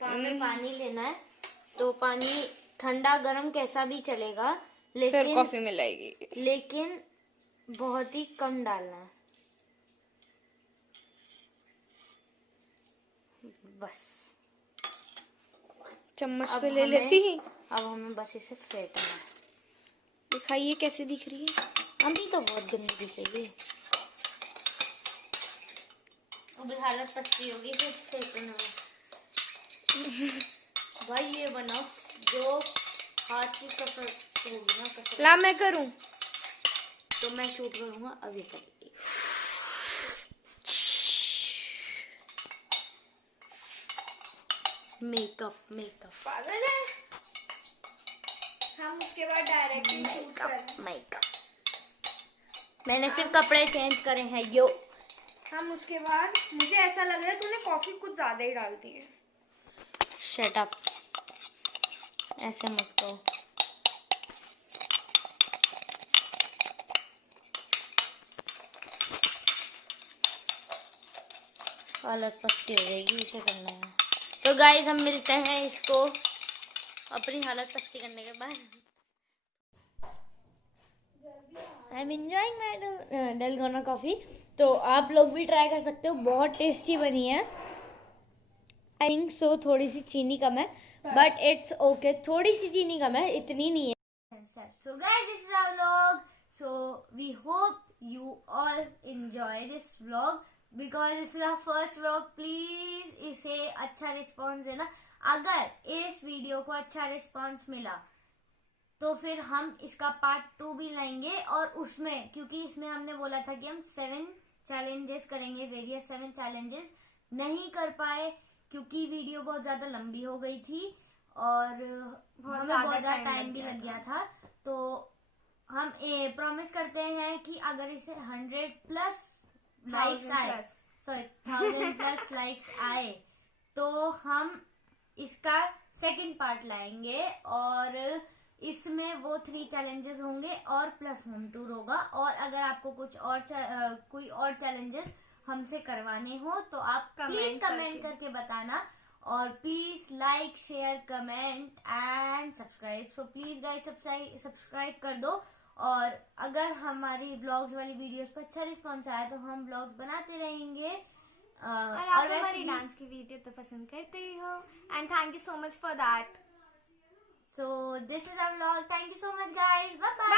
हमें पानी लेना है। तो पानी ठंडा गरम कैसा भी चलेगा, फिर लेकिन कॉफी मिलाएगी। लेकिन बहुत ही कम डालना है, बस। चम्मच अब पे ले हमें- लेती ही। अब हमें बस इसे फेंटना है। दिखाइए कैसे दिख रही है। अभी तो बहुत गंदी दिखेगी, अभी हालत पस्ती होगी फिर फेंकने में। भाई ये बनाओ जो हाथ की कसरत होगी ना, कसरत। ला मैं करूं? तो मैं शूट करूंगा, अभी करेंगे। मेकअप पागल है। हम उसके बाद डायरेक्टली शूट करें। मेकअप मैंने सिर्फ कपड़े चेंज करे हैं। यो, हम उसके बाद, मुझे ऐसा लग रहा है तूने कॉफी कुछ ज्यादा ही डाल दी है। शट अप, ऐसे मत करो। हालत पस्ती हो जाएगी, इसे करना है। तो गाइस, हम मिलते हैं इसको अपनी हालत पस्ती करने के बाद। I am enjoying my dalgona coffee. तो आप लोग भी ट्राई कर सकते हो, बहुत टेस्टी बनी है। आई थिंक सो थोड़ी सी चीनी कम है, बट इट्स ओके। थोड़ी सी चीनी कम है, इतनी नहीं है। So guys, this is our vlog. So we hope you all enjoy this vlog because this is our first vlog. Please इसे अच्छा रिस्पॉन्स देना। अगर इस वीडियो को अच्छा रिस्पॉन्स मिला तो फिर हम इसका पार्ट 2 भी लाएंगे। और उसमें, क्योंकि इसमें हमने बोला था कि हम 7 चैलेंजेस करेंगे, वेरियस 7 चैलेंजेस नहीं कर पाए क्योंकि वीडियो बहुत ज्यादा लंबी हो गई थी और हमें बहुत ज्यादा टाइम भी लग गया था। तो हम प्रॉमिस करते हैं कि अगर इसे 100+ लाइक्स आए, सॉरी 1000+ लाइक्स आए, तो हम इसका सेकंड पार्ट लाएंगे। और इसमें वो 3 चैलेंजेस होंगे और प्लस होम टूर होगा। और अगर आपको कुछ और कोई और चैलेंजेस हमसे करवाने हो तो आप प्लीज कमेंट करके बताना। और please like, share, comment and subscribe. So please guys subscribe कर दो। और अगर हमारी व्लॉग्स वाली वीडियोस पर अच्छा रिस्पॉन्स आया तो हम व्लॉग्स बनाते रहेंगे। और आप हमारी डांस की वीडियो तो पसंद करते ही हो, and thank you so much for that. So this is our vlog. Thank you so much guys. Bye bye.